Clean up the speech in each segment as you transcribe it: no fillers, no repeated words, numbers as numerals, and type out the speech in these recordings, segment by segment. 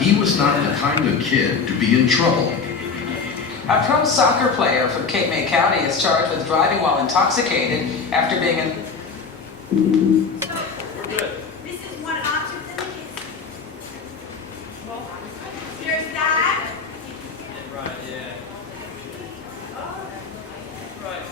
He was not the kind of kid to be in trouble. A pro soccer player from Cape May County is charged with driving while intoxicated after being This is one option for the kids. There's that. Right, yeah. Right.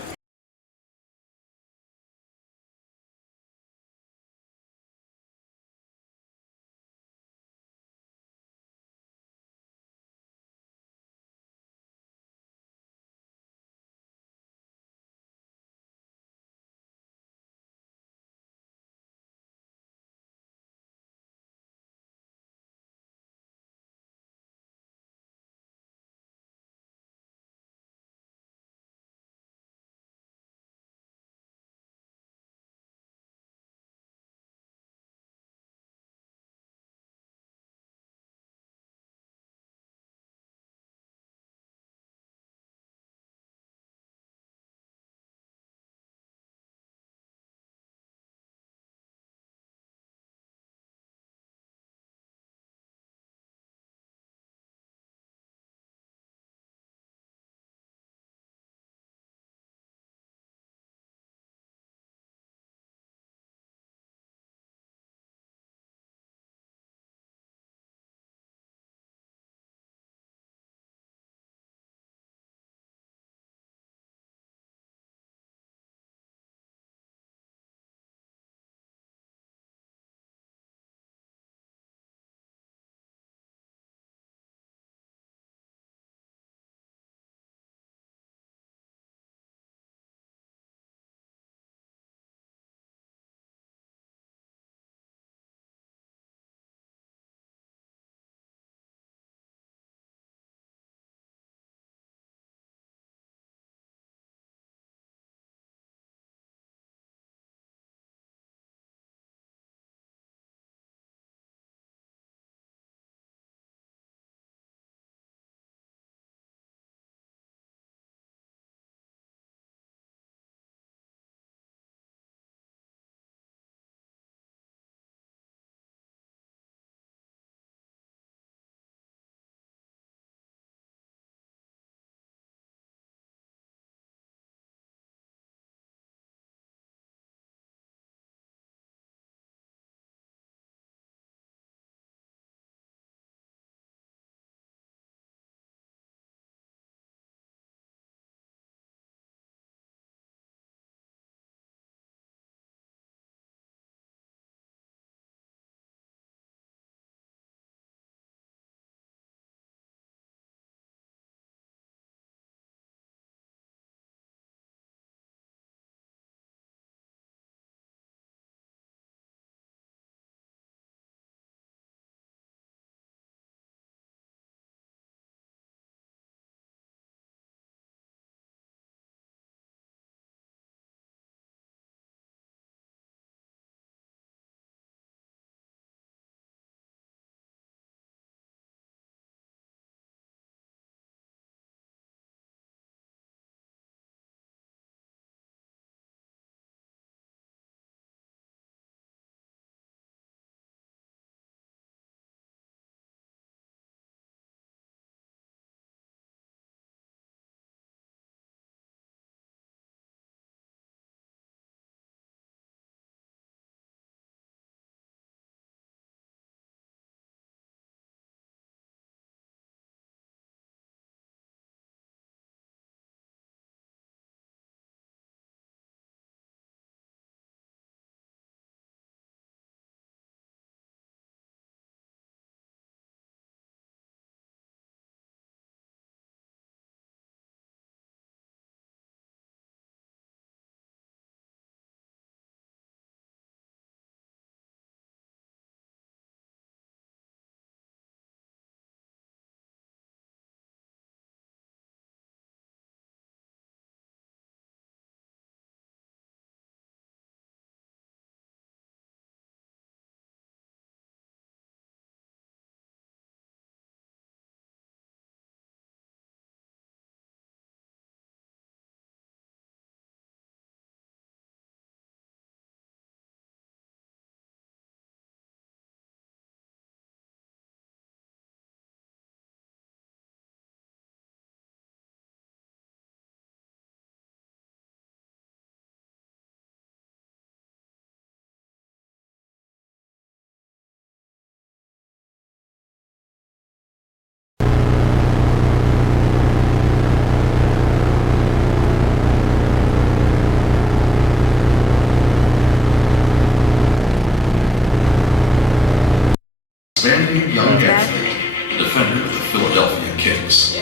outstanding young athlete, defender of the Philadelphia Kings.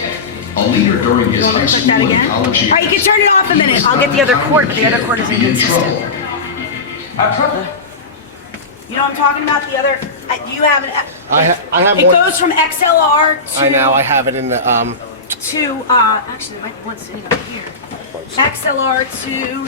A leader during his high school and college years. All right, you can turn it off a minute. I'll get the other court, but the other court isn't consistent. You know what I'm talking about? The other, do you have an? I have It one. goes from XLR to. I know. I have it in the To actually, one's sitting up here. XLR to.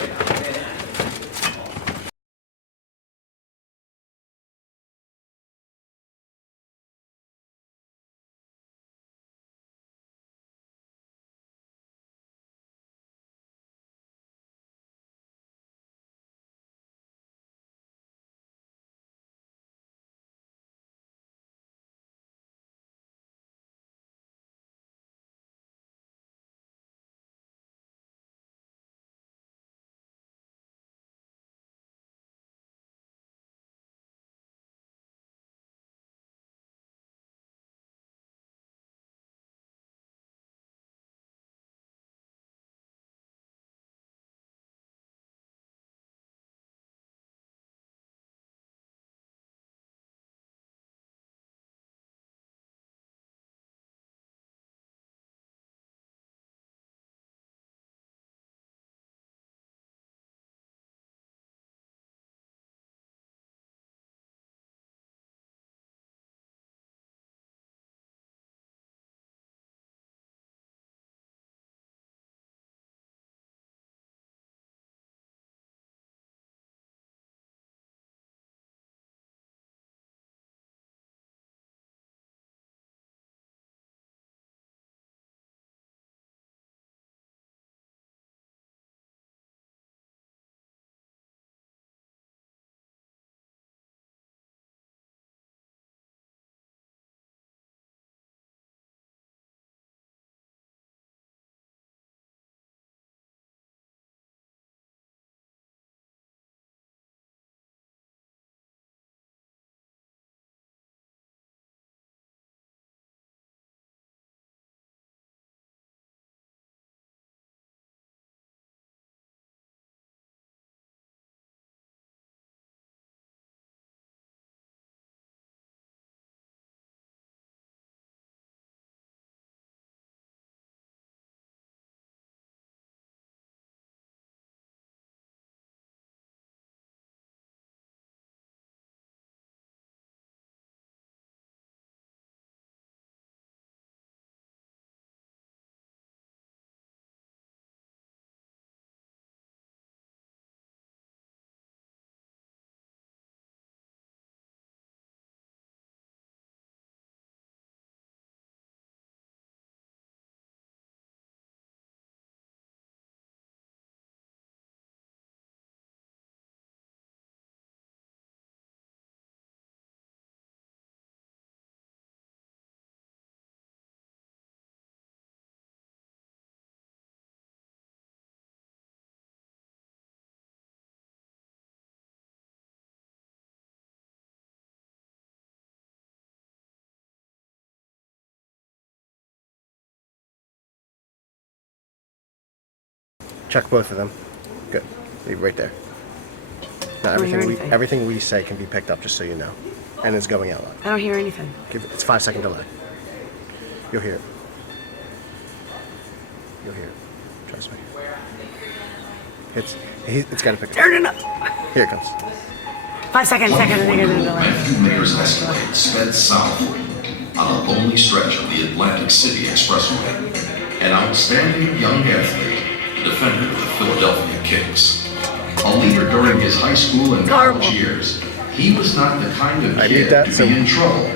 check both of them. Good. Leave right there. Now don't hear anything. everything we say can be picked up, just so you know, and it's going out loud. I don't hear anything. It's 5-second delay. You'll hear it. You'll hear it. Trust me. It's got to pick it up. Turn it up. Here it comes. 5 seconds. Matthew Mayer's Escalade sped southward on a lonely stretch of the Atlantic City Expressway. An outstanding young athlete, defender of the Philadelphia Kings. A leader during his high school and college years, he was not the kind of kid to be in trouble.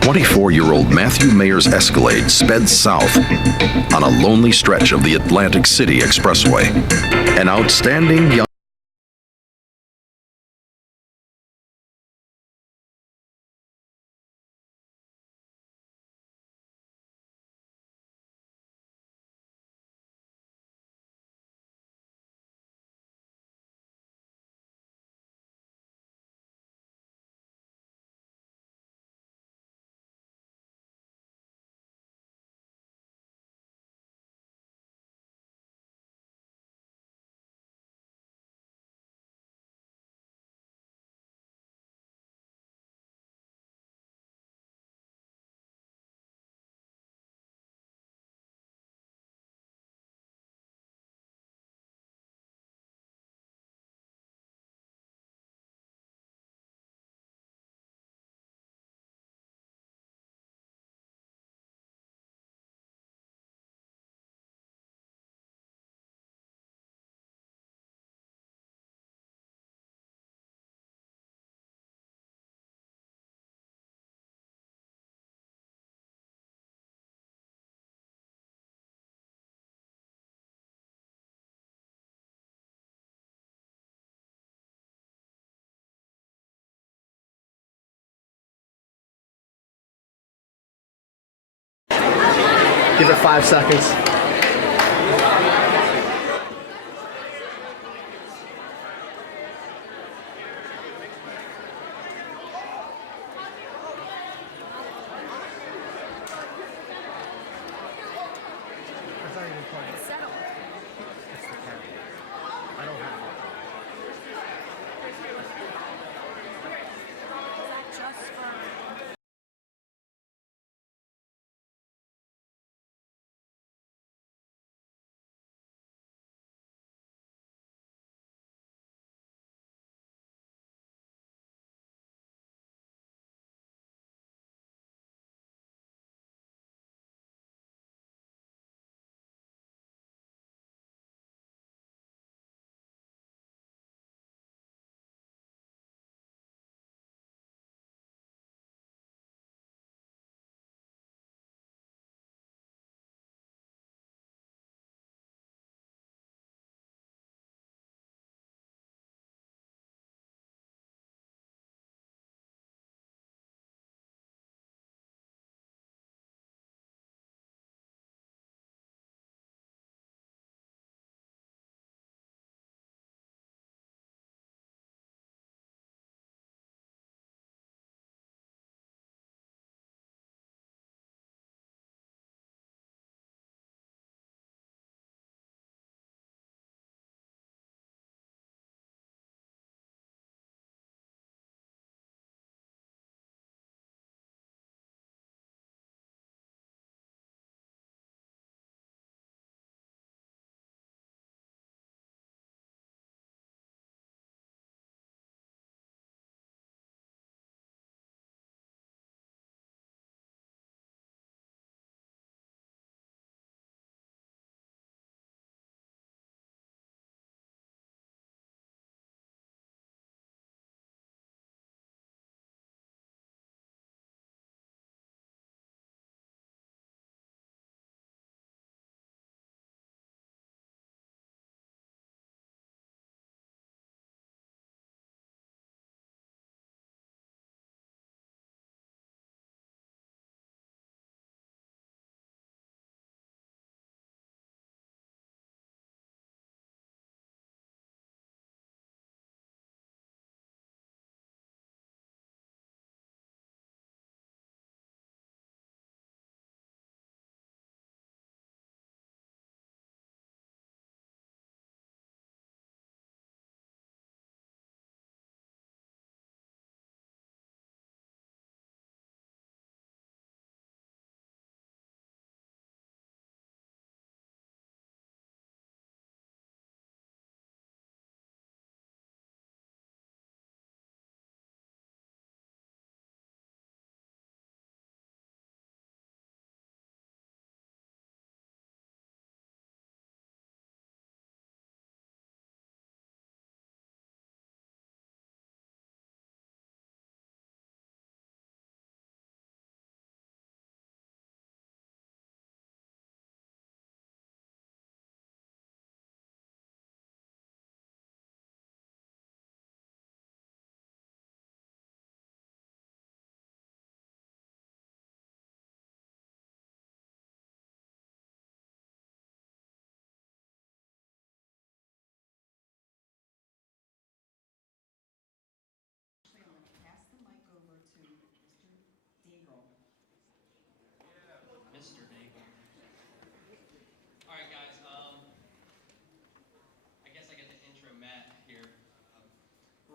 24-year-old Matthew Mayer's Escalade sped south on a lonely stretch of the Atlantic City Expressway. An outstanding young Give it 5 seconds.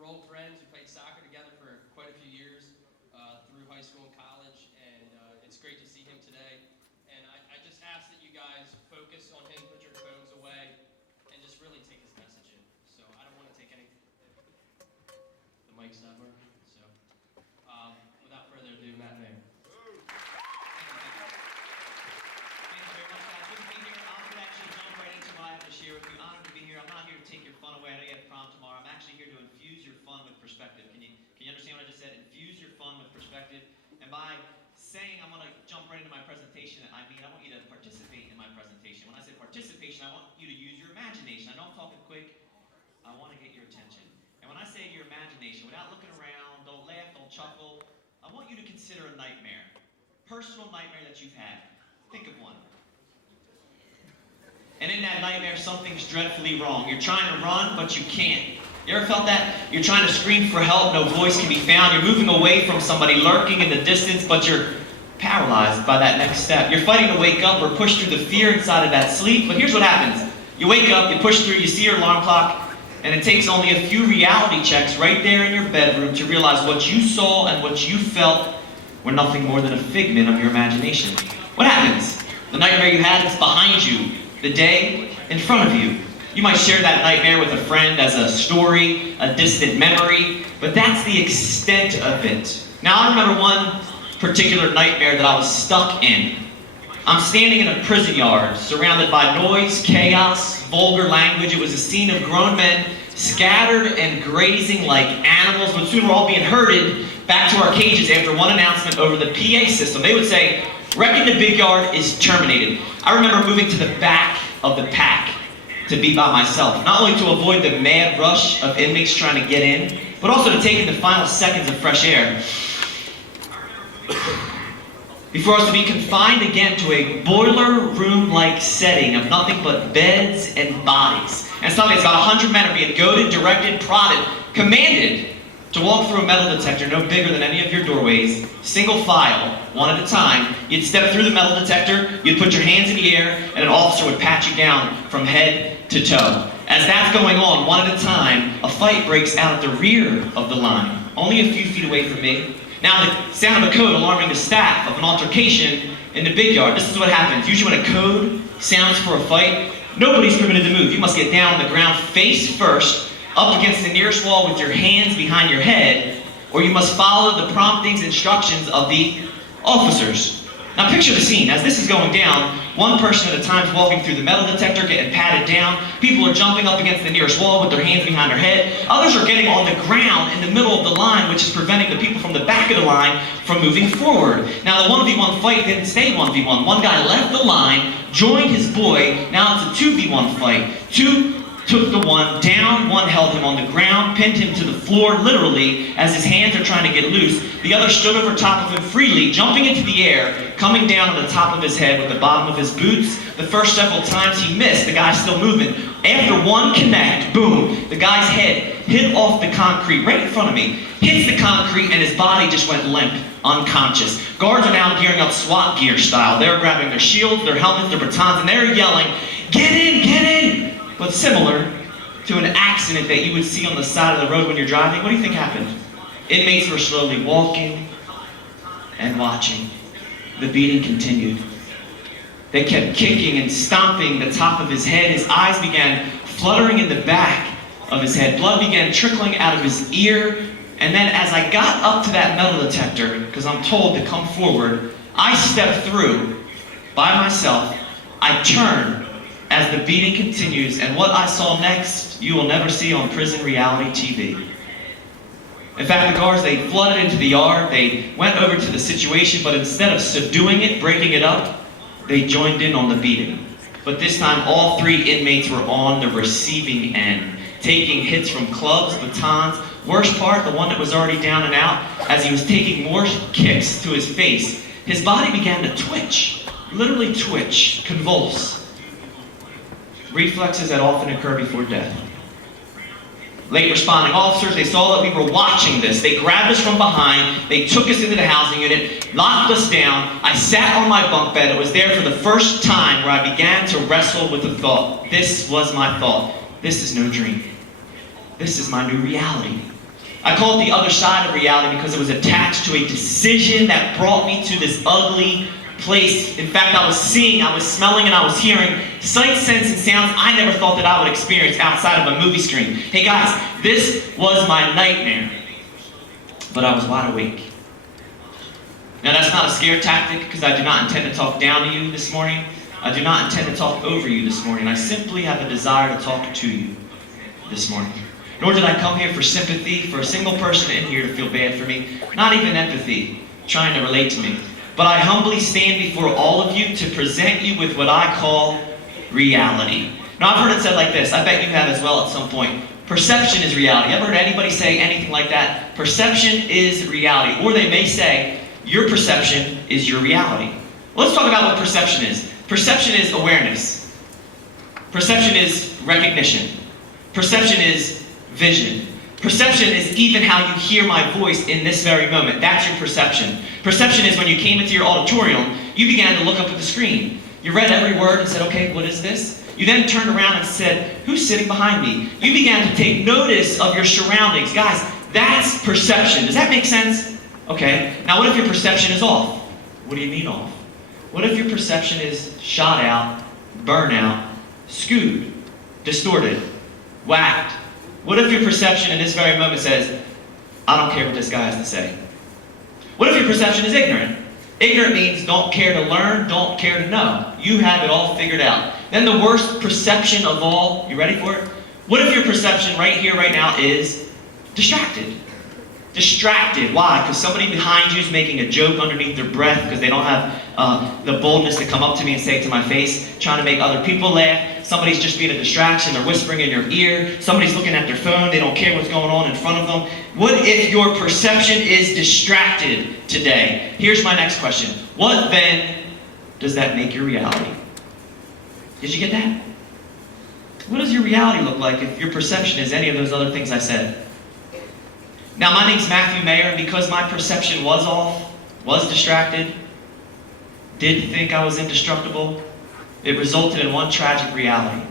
we're old friends. We played soccer together for quite a few years through high school and college, and it's great to see him today. And I just ask that you guys focus on him, put your phones away, and just really take his message in. So I don't want to take any. The mic's not working. So without further ado, Matt Mayer. Thank you very much, guys. Good to be here. I'm going to actually jump right into what I have to share with you. Honored to be here. I'm not here to take your fun away. I know you have prom tomorrow. I'm actually here to infuse your fun with perspective. Can you understand what I just said? Infuse your fun with perspective. And by saying I'm going to jump right into my presentation, I mean I want you to participate in my presentation. When I say participation, I want you to use your imagination. I know I'm talking quick. I want to get your attention. And when I say your imagination, without looking around, don't laugh, don't chuckle, I want you to consider a nightmare. Personal nightmare that you've had. Think of one. And in that nightmare, something's dreadfully wrong. You're trying to run, but you can't. You ever felt that? You're trying to scream for help, no voice can be found. You're moving away from somebody lurking in the distance, but you're paralyzed by that next step. You're fighting to wake up or push through the fear inside of that sleep, but here's what happens. You wake up, you push through, you see your alarm clock, and it takes only a few reality checks right there in your bedroom to realize what you saw and what you felt were nothing more than a figment of your imagination. What happens? The nightmare you had is behind you, the day in front of you. You might share that nightmare with a friend as a story, a distant memory, but that's the extent of it. Now, I remember one particular nightmare that I was stuck in. I'm standing in a prison yard, surrounded by noise, chaos, vulgar language. It was a scene of grown men scattered and grazing like animals, but soon we're all being herded back to our cages after one announcement over the PA system. They would say, "Wrecking the big yard is terminated." I remember moving to the back of the pack to be by myself, not only to avoid the mad rush of inmates trying to get in, but also to take in the final seconds of fresh air. Before us to be confined again to a boiler room-like setting of nothing but beds and bodies. And suddenly it's about 100 men are being goaded, directed, prodded, commanded to walk through a metal detector no bigger than any of your doorways, single file, one at a time. You'd step through the metal detector, you'd put your hands in the air, and an officer would pat you down from head to toe. As that's going on, one at a time, a fight breaks out at the rear of the line, only a few feet away from me. Now the sound of a code alarming the staff of an altercation in the big yard. This is what happens. Usually when a code sounds for a fight, nobody's permitted to move. You must get down on the ground face first, up against the nearest wall with your hands behind your head, or you must follow the promptings, instructions of the officers. Now picture the scene. As this is going down, one person at a time is walking through the metal detector, getting patted down. People are jumping up against the nearest wall with their hands behind their head. Others are getting on the ground in the middle of the line, which is preventing the people from the back of the line from moving forward. Now the 1v1 fight didn't stay 1v1. One guy left the line, joined his boy. Now it's a 2v1 fight. Two took the one down, one held him on the ground, pinned him to the floor, literally, as his hands are trying to get loose. The other stood over top of him freely, jumping into the air, coming down on the top of his head with the bottom of his boots. The first several times he missed, the guy's still moving. After one connect, boom, the guy's head hit off the concrete right in front of me, hits the concrete, and his body just went limp, unconscious. Guards are now gearing up SWAT gear style. They're grabbing their shields, their helmets, their batons, and they're yelling, "Get in, get in!" But similar to an accident that you would see on the side of the road when you're driving, what do you think happened? Inmates were slowly walking and watching. The beating continued. They kept kicking and stomping the top of his head. His eyes began fluttering in the back of his head. Blood began trickling out of his ear. And then as I got up to that metal detector, because I'm told to come forward, I stepped through by myself. I turned as the beating continues, and what I saw next, you will never see on prison reality TV. In fact, the guards, they flooded into the yard, they went over to the situation, but instead of subduing it, breaking it up, they joined in on the beating. But this time, all three inmates were on the receiving end, taking hits from clubs, batons. Worst part, the one that was already down and out, as he was taking more kicks to his face, his body began to twitch, literally twitch, convulse. Reflexes that often occur before death. Late responding officers, they saw that we were watching this. They grabbed us from behind, they took us into the housing unit, locked us down. I sat on my bunk bed. It was there for the first time where I began to wrestle with the thought. This was my thought. This is no dream. This is my new reality. I call it the other side of reality because it was attached to a decision that brought me to this ugly place. In fact, I was seeing, I was smelling, and I was hearing sights, scents, and sounds I never thought that I would experience outside of a movie screen. Hey guys, this was my nightmare, but I was wide awake. Now that's not a scare tactic because I do not intend to talk down to you this morning. I do not intend to talk over you this morning. I simply have a desire to talk to you this morning. Nor did I come here for sympathy, for a single person in here to feel bad for me, not even empathy, trying to relate to me. But I humbly stand before all of you to present you with what I call reality. Now I've heard it said like this, I bet you have as well at some point. Perception is reality. Ever heard anybody say anything like that? Perception is reality. Or they may say, your perception is your reality. Let's talk about what perception is. Perception is awareness. Perception is recognition. Perception is vision. Perception is even how you hear my voice in this very moment. That's your perception. Perception is when you came into your auditorium, you began to look up at the screen. You read every word and said, okay, what is this? You then turned around and said, who's sitting behind me? You began to take notice of your surroundings. Guys, that's perception. Does that make sense? Okay. Now what if your perception is off? What do you mean off? What if your perception is shot out, burnout, skewed, distorted, whacked? What if your perception in this very moment says, I don't care what this guy has to say? What if your perception is ignorant? Ignorant means don't care to learn, don't care to know. You have it all figured out. Then the worst perception of all, you ready for it? What if your perception right here, right now is distracted? Distracted. Why? Because somebody behind you is making a joke underneath their breath because they don't have the boldness to come up to me and say it to my face, trying to make other people laugh. Somebody's just being a distraction. They're whispering in your ear. Somebody's looking at their phone. They don't care what's going on in front of them. What if your perception is distracted today? Here's my next question. What then does that make your reality? Did you get that? What does your reality look like if your perception is any of those other things I said? Now, my name's Matthew Mayer, and because my perception was off, was distracted, did think I was indestructible, it resulted in one tragic reality.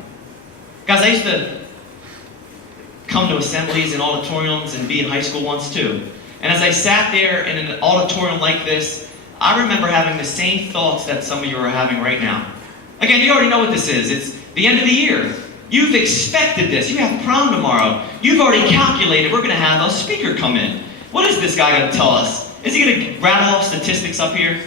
Guys, I used to come to assemblies and auditoriums and be in high school once too. And as I sat there in an auditorium like this, I remember having the same thoughts that some of you are having right now. Again, you already know what this is. It's the end of the year. You've expected this. You have prom tomorrow. You've already calculated we're going to have a speaker come in. What is this guy going to tell us? Is he going to rattle off statistics up here?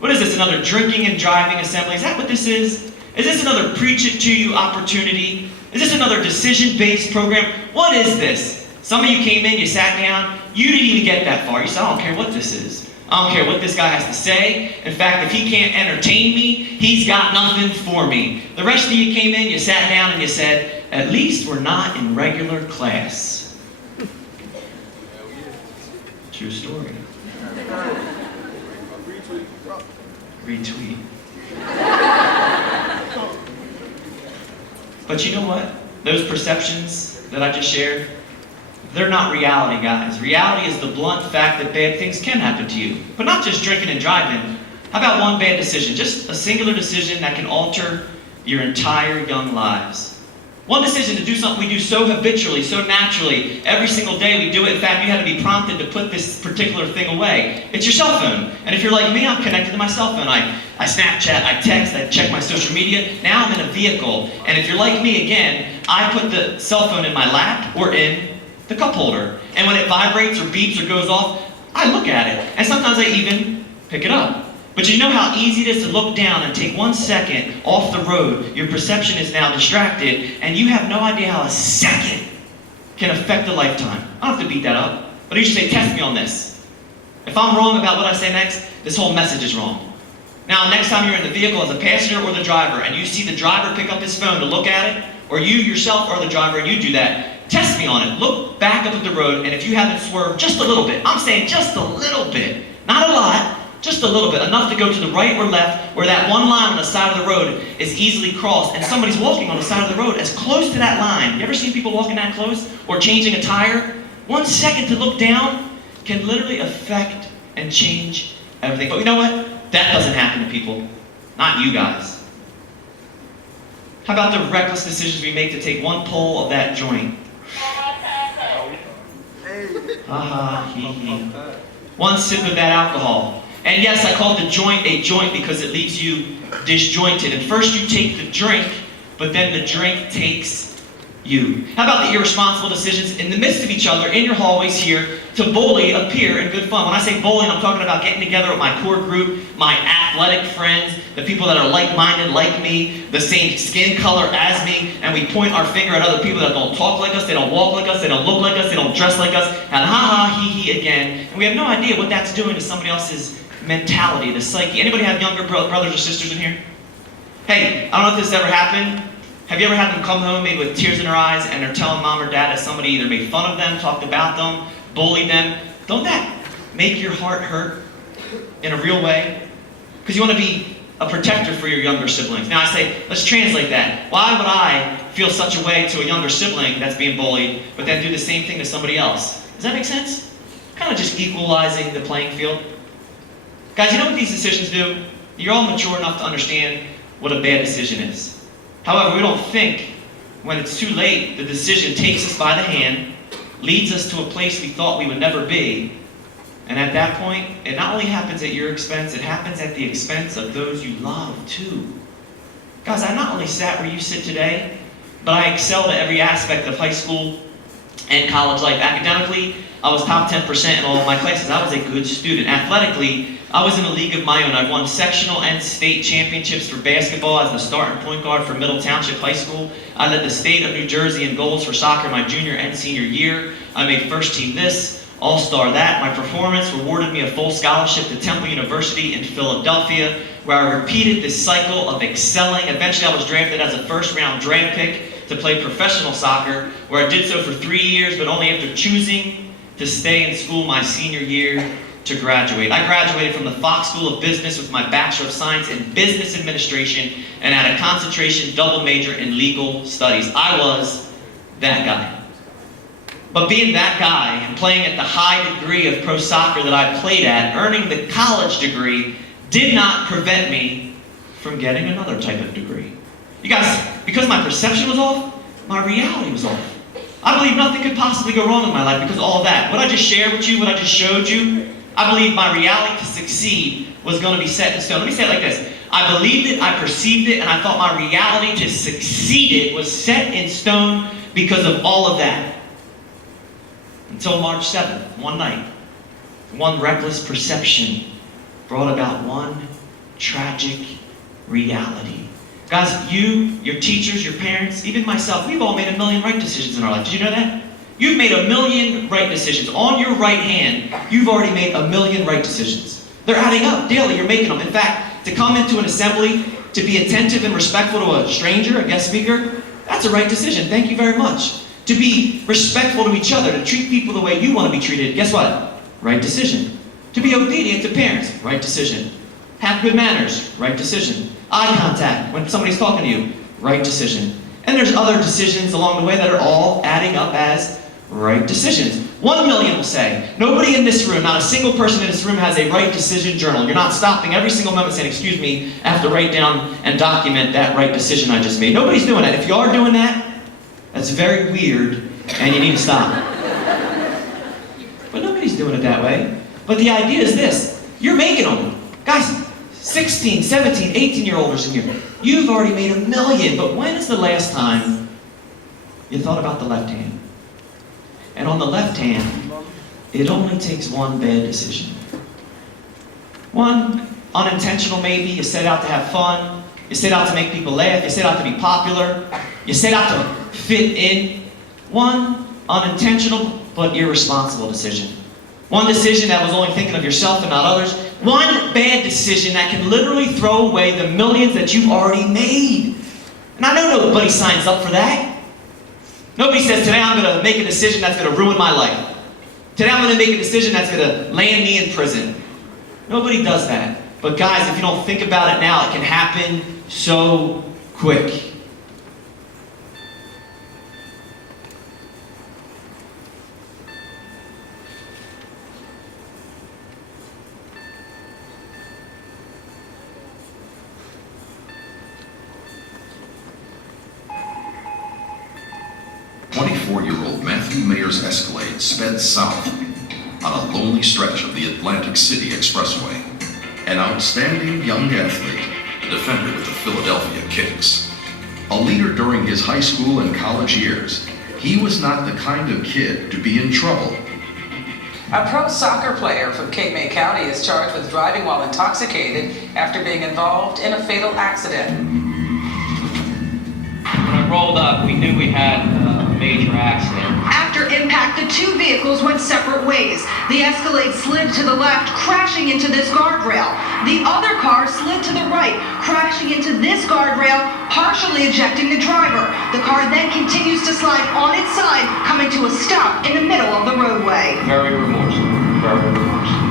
What is this, another drinking and driving assembly? Is that what this is? Is this another preach it to you opportunity? Is this another decision-based program? What is this? Some of you came in, you sat down, you didn't even get that far. You said, I don't care what this is. I don't care what this guy has to say. In fact, if he can't entertain me, he's got nothing for me. The rest of you came in, you sat down, and you said, at least we're not in regular class. True story. Retweet. But you know what? Those perceptions that I just shared, they're not reality, guys. Reality is the blunt fact that bad things can happen to you. But not just drinking and driving. How about one bad decision? Just a singular decision that can alter your entire young lives. One decision to do something we do so habitually, so naturally, every single day we do it. In fact, you had to be prompted to put this particular thing away. It's your cell phone. And if you're like me, I'm connected to my cell phone. I Snapchat, I text, I check my social media. Now I'm in a vehicle. And if you're like me again, I put the cell phone in my lap or in the cup holder. And when it vibrates or beeps or goes off, I look at it. And sometimes I even pick it up. But you know how easy it is to look down and take 1 second off the road. Your perception is now distracted, and you have no idea how a second can affect a lifetime. I don't have to beat that up, but you should say, test me on this. If I'm wrong about what I say next, this whole message is wrong. Now, next time you're in the vehicle as a passenger or the driver, and you see the driver pick up his phone to look at it, or you yourself are the driver and you do that, test me on it. Look back up at the road, and if you haven't swerved just a little bit, I'm saying just a little bit, not a lot, just a little bit, enough to go to the right or left, where that one line on the side of the road is easily crossed, and somebody's walking on the side of the road as close to that line. You ever seen people walking that close? Or changing a tire? 1 second to look down can literally affect and change everything. But you know what? That doesn't happen to people. Not you guys. How about the reckless decisions we make to take one pull of that joint? Ha ha, hee hee. One sip of that alcohol. And yes, I call the joint a joint because it leaves you disjointed. And first you take the drink, but then the drink takes you. How about the irresponsible decisions in the midst of each other, in your hallways here, to bully a peer in good fun? When I say bullying, I'm talking about getting together with my core group, my athletic friends, the people that are like-minded like me, the same skin color as me, and we point our finger at other people that don't talk like us, they don't walk like us, they don't look like us, they don't dress like us, and ha-ha, hee-hee again. And we have no idea what that's doing to somebody else's mentality, the psyche. Anybody have younger brothers or sisters in here? Hey, I don't know if this ever happened. Have you ever had them come home maybe with tears in their eyes and they're telling mom or dad that somebody either made fun of them, talked about them, bullied them? Don't that make your heart hurt in a real way? Because you want to be a protector for your younger siblings. Now I say, let's translate that. Why would I feel such a way to a younger sibling that's being bullied, but then do the same thing to somebody else? Does that make sense? Kind of just equalizing the playing field. Guys, you know what these decisions do? You're all mature enough to understand what a bad decision is. However, we don't think when it's too late, the decision takes us by the hand, leads us to a place we thought we would never be, and at that point, it not only happens at your expense, it happens at the expense of those you love too. Guys, I not only sat where you sit today, but I excelled at every aspect of high school and college life. Academically, I was top 10% in all of my classes. I was a good student. Athletically, I was in a league of my own. I've won sectional and state championships for basketball as the starting point guard for Middle Township High School. I led the state of New Jersey in goals for soccer my junior and senior year. I made first team this, all-star that. My performance rewarded me a full scholarship to Temple University in Philadelphia, where I repeated this cycle of excelling. Eventually, I was drafted as a first-round draft pick to play professional soccer, where I did so for 3 years, but only after choosing to stay in school my senior year to graduate. I graduated from the Fox School of Business with my Bachelor of Science in Business Administration and had a concentration double major in legal studies. I was that guy. But being that guy and playing at the high degree of pro soccer that I played at, earning the college degree, did not prevent me from getting another type of degree. You guys, because my perception was off, my reality was off. I believe nothing could possibly go wrong in my life because of all of that. What I just shared with you, what I just showed you, I believe my reality to succeed was going to be set in stone. Let me say it like this. I believed it, I perceived it, and I thought my reality to succeed it was set in stone because of all of that. Until March 7th, one night, one reckless perception brought about one tragic reality. Guys, you, your teachers, your parents, even myself, we've all made a million right decisions in our life. Did you know that? You've made a million right decisions. On your right hand, you've already made a million right decisions. They're adding up daily, you're making them. In fact, to come into an assembly, to be attentive and respectful to a stranger, a guest speaker, that's a right decision. Thank you very much. To be respectful to each other, to treat people the way you want to be treated, guess what? Right decision. To be obedient to parents, right decision. Have good manners, right decision. Eye contact when somebody's talking to you, right decision. And there's other decisions along the way that are all adding up as right decisions. 1 million will say, nobody in this room, not a single person in this room has a right decision journal. You're not stopping every single moment saying, excuse me, I have to write down and document that right decision I just made. Nobody's doing that. If you are doing that, that's very weird and you need to stop. But nobody's doing it that way. But the idea is this, you're making them. Guys, 16, 17, 18-year-olds in here, you've already made a million, but when is the last time you thought about the left hand? And on the left hand, it only takes one bad decision. One unintentional maybe, you set out to have fun, you set out to make people laugh, you set out to be popular, you set out to fit in. One unintentional but irresponsible decision. One decision that was only thinking of yourself and not others. One bad decision that can literally throw away the millions that you've already made. And I know nobody signs up for that. Nobody says, today I'm going to make a decision that's going to ruin my life. Today I'm going to make a decision that's going to land me in prison. Nobody does that. But guys, if you don't think about it now, it can happen so quick. Year-old math Matthew Mayer's Escalade sped south on a lonely stretch of the Atlantic City Expressway. An outstanding young athlete, a defender with the Philadelphia Kicks. A leader during his high school and college years, he was not the kind of kid to be in trouble. A pro soccer player from Cape May County is charged with driving while intoxicated after being involved in a fatal accident. When I rolled up, we knew we had a major accident. After impact, the two vehicles went separate ways. The Escalade slid to the left, crashing into this guardrail. The other car slid to the right, crashing into this guardrail, partially ejecting the driver. The car then continues to slide on its side, coming to a stop in the middle of the roadway. Very remorseful. Very remorseful.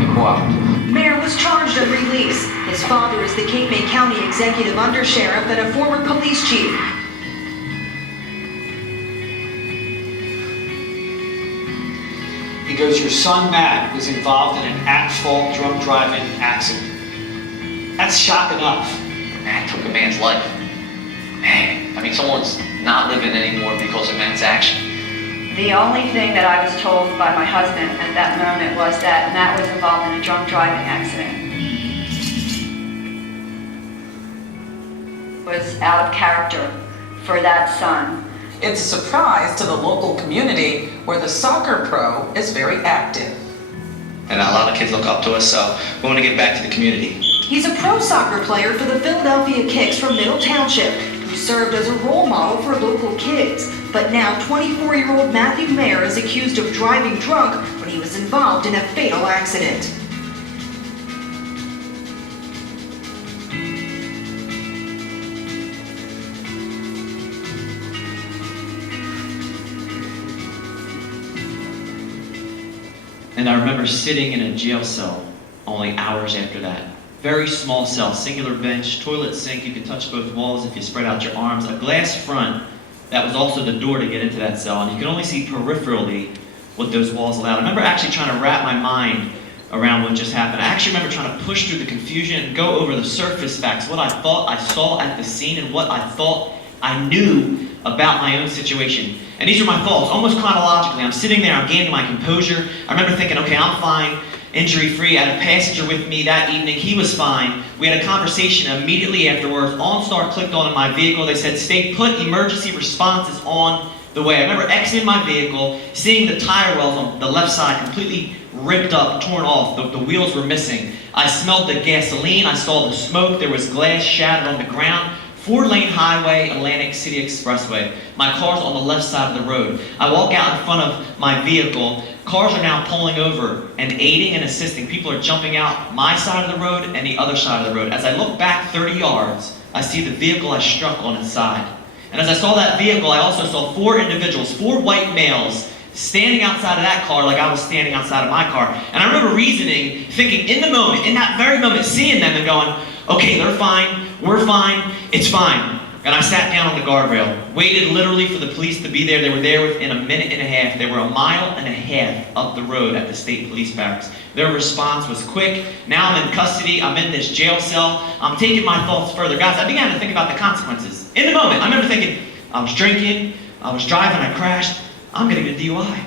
And cooperative. Mayer was charged and released. His father is the Cape May County Executive Undersheriff and a former police chief. He goes, your son Matt was involved in an at-fault drunk driving accident. That's shock enough. Matt took a man's life. Man, I mean, someone's not living anymore because of Matt's action. The only thing that I was told by my husband at that moment was that Matt was involved in a drunk driving accident. Was out of character for that son. It's a surprise to the local community where the soccer pro is very active. And a lot of kids look up to us, so we want to give back to the community. He's a pro soccer player for the Philadelphia Kicks from Middle Township, who served as a role model for local kids. But now 24-year-old Matthew Mayer is accused of driving drunk when he was involved in a fatal accident. And I remember sitting in a jail cell only hours after that. Very small cell, singular bench, toilet sink, you could touch both walls if you spread out your arms, a glass front that was also the door to get into that cell, and you could only see peripherally what those walls allowed. I remember actually trying to wrap my mind around what just happened. I actually remember trying to push through the confusion and go over the surface facts, what I thought I saw at the scene and what I thought I knew about my own situation. And these are my thoughts, almost chronologically. I'm sitting there, I'm gaining my composure. I remember thinking, okay, I'm fine, injury-free. I had a passenger with me that evening, he was fine. We had a conversation immediately afterwards. OnStar clicked on in my vehicle. They said, stay put, emergency response is on the way. I remember exiting my vehicle, seeing the tire wells on the left side completely ripped up, torn off. The wheels were missing. I smelled the gasoline, I saw the smoke, there was glass shattered on the ground. 4-lane highway, Atlantic City Expressway. My car's on the left side of the road. I walk out in front of my vehicle. Cars are now pulling over and aiding and assisting. People are jumping out my side of the road and the other side of the road. As I look back 30 yards, I see the vehicle I struck on its side. And as I saw that vehicle, I also saw 4 individuals, 4 white males, standing outside of that car like I was standing outside of my car. And I remember reasoning, thinking in the moment, in that very moment, seeing them and going, okay, they're fine, we're fine, it's fine. And I sat down on the guardrail, waited literally for the police to be there. They were there within a minute and a half. They were a mile and a half up the road at the state police barracks. Their response was quick. Now I'm in custody, I'm in this jail cell. I'm taking my thoughts further. Guys, I began to think about the consequences. In the moment, I remember thinking, I was drinking, I was driving, I crashed, I'm gonna get a DUI.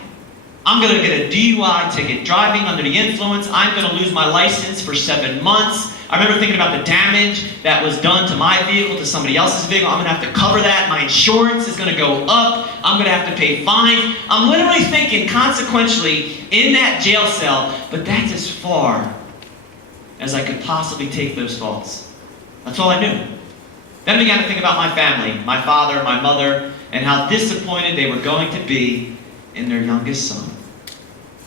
I'm gonna get a DUI ticket, driving under the influence. I'm gonna lose my license for 7 months. I remember thinking about the damage that was done to my vehicle, to somebody else's vehicle. I'm gonna have to cover that. My insurance is gonna go up. I'm gonna have to pay fines. I'm literally thinking consequentially in that jail cell, but that's as far as I could possibly take those thoughts. That's all I knew. Then I began to think about my family, my father, my mother, and how disappointed they were going to be in their youngest son.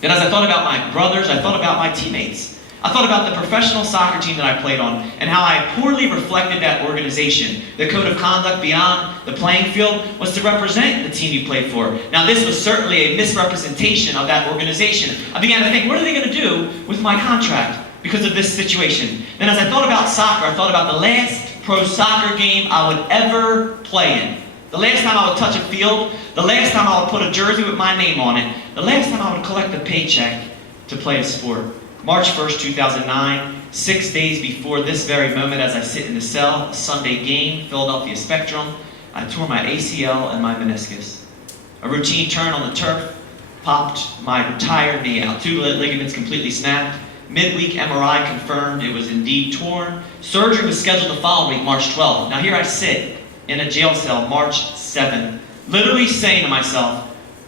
Then as I thought about my brothers, I thought about my teammates. I thought about the professional soccer team that I played on and how I poorly reflected that organization. The code of conduct beyond the playing field was to represent the team you played for. Now this was certainly a misrepresentation of that organization. I began to think, what are they going to do with my contract because of this situation? Then as I thought about soccer, I thought about the last pro soccer game I would ever play in. The last time I would touch a field, the last time I would put a jersey with my name on it, the last time I would collect a paycheck to play a sport. March 1st, 2009, 6 days before this very moment as I sit in the cell, a Sunday game, Philadelphia Spectrum, I tore my ACL and my meniscus. A routine turn on the turf popped my entire knee out. 2 ligaments completely snapped. Midweek MRI confirmed it was indeed torn. Surgery was scheduled the following week, March 12th. Now here I sit in a jail cell, March 7th, literally saying to myself,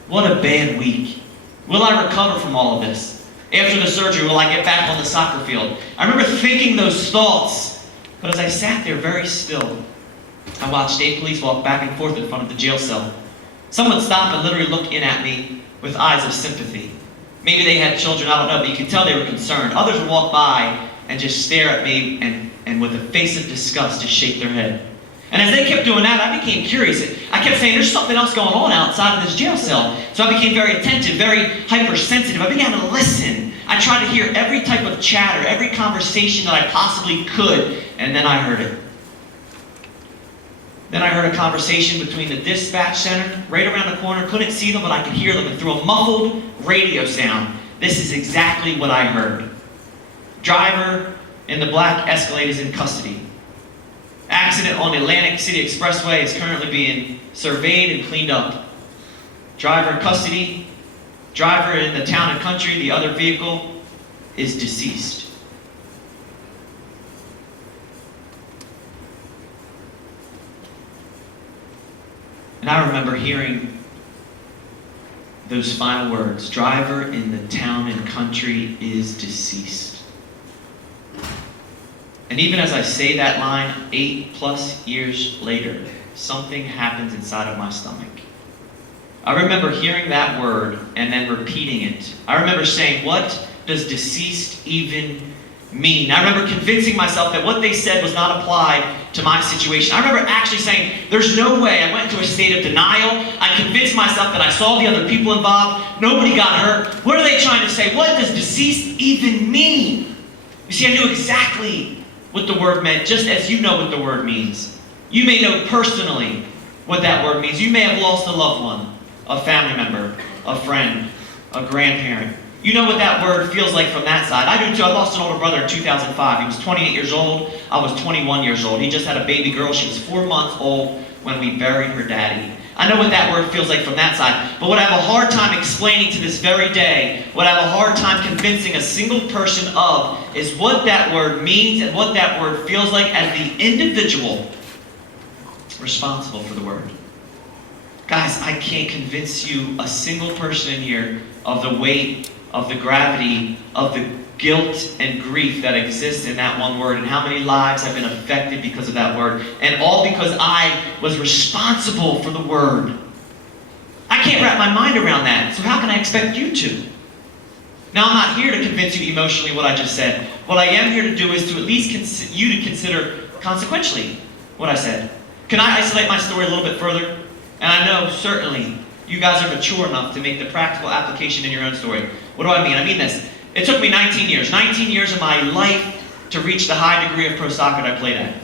what a bad week. Will I recover from all of this? After the surgery, will I get back on the soccer field? I remember thinking those thoughts, but as I sat there very still, I watched 8 police walk back and forth in front of the jail cell. Some would stop and literally look in at me with eyes of sympathy. Maybe they had children, I don't know, but you could tell they were concerned. Others would walk by and just stare at me and with a face of disgust just shake their head. And as they kept doing that, I became curious. I kept saying, there's something else going on outside of this jail cell. So I became very attentive, very hypersensitive. I began to listen. I tried to hear every type of chatter, every conversation that I possibly could, and then I heard it. Then I heard a conversation between the dispatch center, right around the corner. Couldn't see them, but I could hear them. And through a muffled radio sound, this is exactly what I heard. Driver in the black Escalade is in custody. Accident on the Atlantic City Expressway is currently being surveyed and cleaned up. Driver in custody. Driver in the town and country, the other vehicle, is deceased. And I remember hearing those final words, driver in the town and country is deceased. And even as I say that line, 8+ years later, something happens inside of my stomach. I remember hearing that word and then repeating it. I remember saying, what does deceased even mean? I remember convincing myself that what they said was not applied to my situation. I remember actually saying, there's no way. I went into a state of denial. I convinced myself that I saw the other people involved. Nobody got hurt. What are they trying to say? What does deceased even mean? You see, I knew exactly what the word meant, just as you know what the word means. You may know personally what that word means. You may have lost a loved one, a family member, a friend, a grandparent. You know what that word feels like from that side. I do too. I lost an older brother in 2005. He was 28 years old. I was 21 years old. He just had a baby girl. She was 4 months old when we buried her daddy. I know what that word feels like from that side. But what I have a hard time explaining to this very day, what I have a hard time convincing a single person of, is what that word means and what that word feels like as the individual responsible for the word. Guys, I can't convince you, a single person in here, of the weight, of the gravity, of the guilt and grief that exists in that one word, and how many lives have been affected because of that word, and all because I was responsible for the word. I can't wrap my mind around that, so how can I expect you to? Now, I'm not here to convince you emotionally what I just said. What I am here to do is to at least you to consider consequentially what I said. Can I isolate my story a little bit further? And I know, certainly, you guys are mature enough to make the practical application in your own story. What do I mean? I mean this. It took me 19 years of my life to reach the high degree of pro soccer that I played at.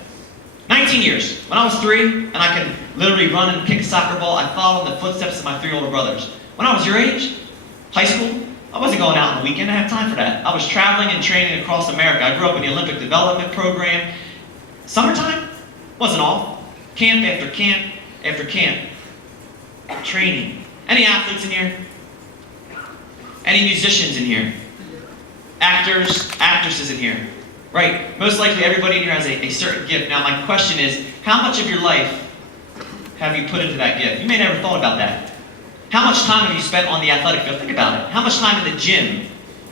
19 years. When I was 3, and I could literally run and kick a soccer ball, I followed in the footsteps of my 3 older brothers. When I was your age, high school, I wasn't going out on the weekend. I didn't have time for that. I was traveling and training across America. I grew up in the Olympic Development Program. Summertime wasn't off. Camp after camp after camp. Training. Any athletes in here? Any musicians in here? Actors, actresses in here? Right. Most likely everybody in here has a certain gift. Now my question is, how much of your life have you put into that gift? You may never thought about that. How much time have you spent on the athletic field? Think about it. How much time in the gym?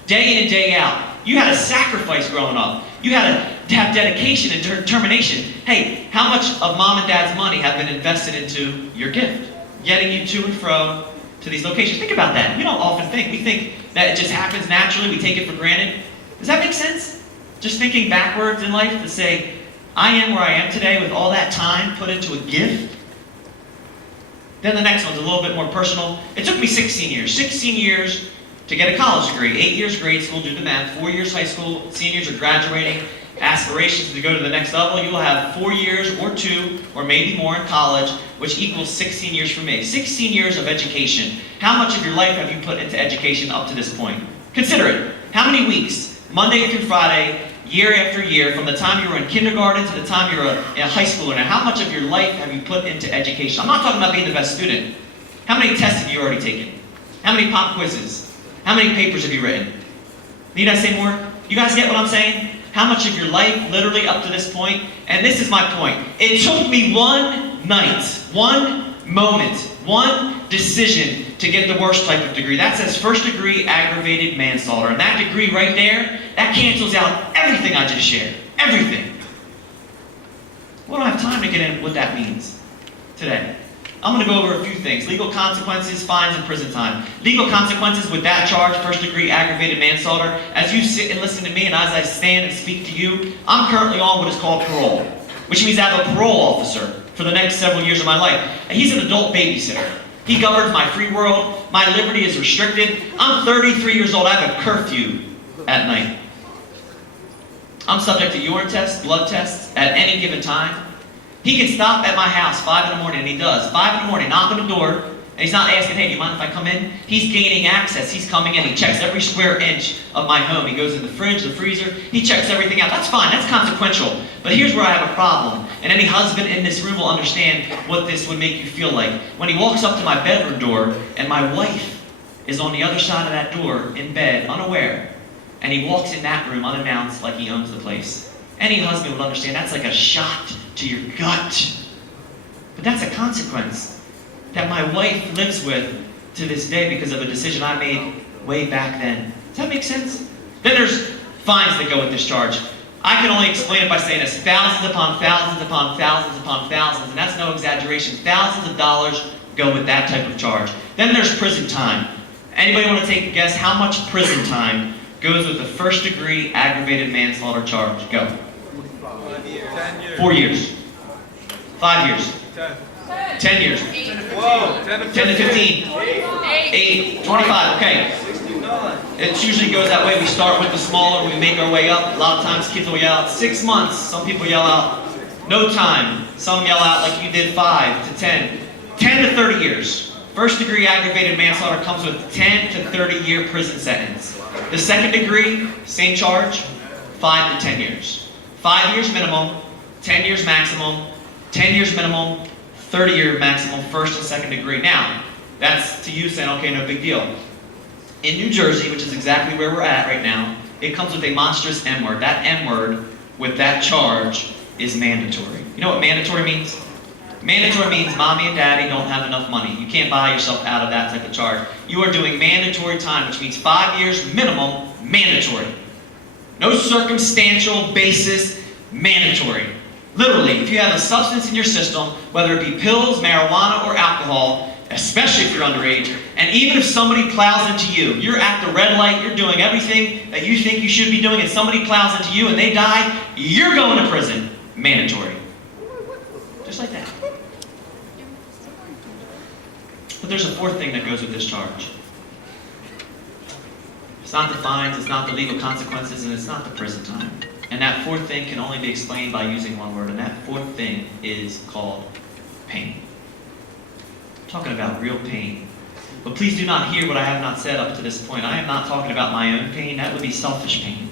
Day in and day out. You had a sacrifice growing up. You had to have dedication and determination. Hey, how much of mom and dad's money have been invested into your gift? Getting you to and fro to these locations. Think about that. We don't often think. We think that it just happens naturally. We take it for granted. Does that make sense? Just thinking backwards in life to say, I am where I am today with all that time put into a gift. Then the next one's a little bit more personal. It took me 16 years. 16 years to get a college degree. 8 years grade school, do the math. 4 years high school. Seniors are graduating. Aspirations to go to the next level. You will have 4 years or 2 or maybe more in college, which equals 16 years for me. 16 years of education. How much of your life have you put into education up to this point? Consider it. How many weeks, Monday through Friday, year after year, from the time you were in kindergarten to the time you were a high schooler, now how much of your life have you put into education? I'm not talking about being the best student. How many tests have you already taken? How many pop quizzes? How many papers have you written? Need I say more? You guys get what I'm saying? How much of your life, literally up to this point? And this is my point. It took me one night, one moment, one decision to get the worst type of degree. That says first degree aggravated manslaughter. And that degree right there, that cancels out everything I just shared. Everything. We don't have time to get in what that means today. I'm going to go over a few things. Legal consequences, fines, and prison time. Legal consequences with that charge, first degree aggravated manslaughter. As you sit and listen to me and as I stand and speak to you, I'm currently on what is called parole, which means I have a parole officer for the next several years of my life. And he's an adult babysitter. He governs my free world. My liberty is restricted. I'm 33 years old. I have a curfew at night. I'm subject to urine tests, blood tests at any given time. He can stop at my house 5 in the morning, and he does. 5 in the morning, knock on the door, and he's not asking, hey, do you mind if I come in? He's gaining access. He's coming in. He checks every square inch of my home. He goes in the fridge, the freezer. He checks everything out. That's fine. That's consequential. But here's where I have a problem. And any husband in this room will understand what this would make you feel like. When he walks up to my bedroom door, and my wife is on the other side of that door in bed, unaware, and he walks in that room unannounced like he owns the place. Any husband would understand that's like a shot to your gut. But that's a consequence that my wife lives with to this day because of a decision I made way back then. Does that make sense? Then there's fines that go with this charge. I can only explain it by saying this. Thousands upon thousands upon thousands upon thousands, and that's no exaggeration. Thousands of dollars go with that type of charge. Then there's prison time. Anybody want to take a guess how much prison time goes with the first degree aggravated manslaughter charge? Go. 4 years. 5 years. 10 years. 10 to 15. 8. 25. Okay. It usually goes that way. We start with the smaller, we make our way up. A lot of times kids will yell out 6 months. Some people yell out no time. Some yell out like you did 5 to 10. 10 to 30 years. First degree aggravated manslaughter comes with 10 to 30 year prison sentence. The second degree, same charge, 5 to 10 years. 5 years minimum, 10 years maximum, 10 years minimum, 30-year maximum, first and second degree. Now, that's to you saying, okay, no big deal. In New Jersey, which is exactly where we're at right now, it comes with a monstrous M-word. That M-word with that charge is mandatory. You know what mandatory means? Mandatory means mommy and daddy don't have enough money. You can't buy yourself out of that type of charge. You are doing mandatory time, which means 5 years minimum, mandatory. No circumstantial basis, mandatory. Literally, if you have a substance in your system, whether it be pills, marijuana, or alcohol, especially if you're underage, and even if somebody plows into you, you're at the red light, you're doing everything that you think you should be doing, and somebody plows into you and they die, you're going to prison. Mandatory. Just like that. But there's a fourth thing that goes with this charge. It's not the fines, it's not the legal consequences, and it's not the prison time. And that fourth thing can only be explained by using one word, and that fourth thing is called pain. I'm talking about real pain. But please do not hear what I have not said up to this point. I am not talking about my own pain. That would be selfish pain.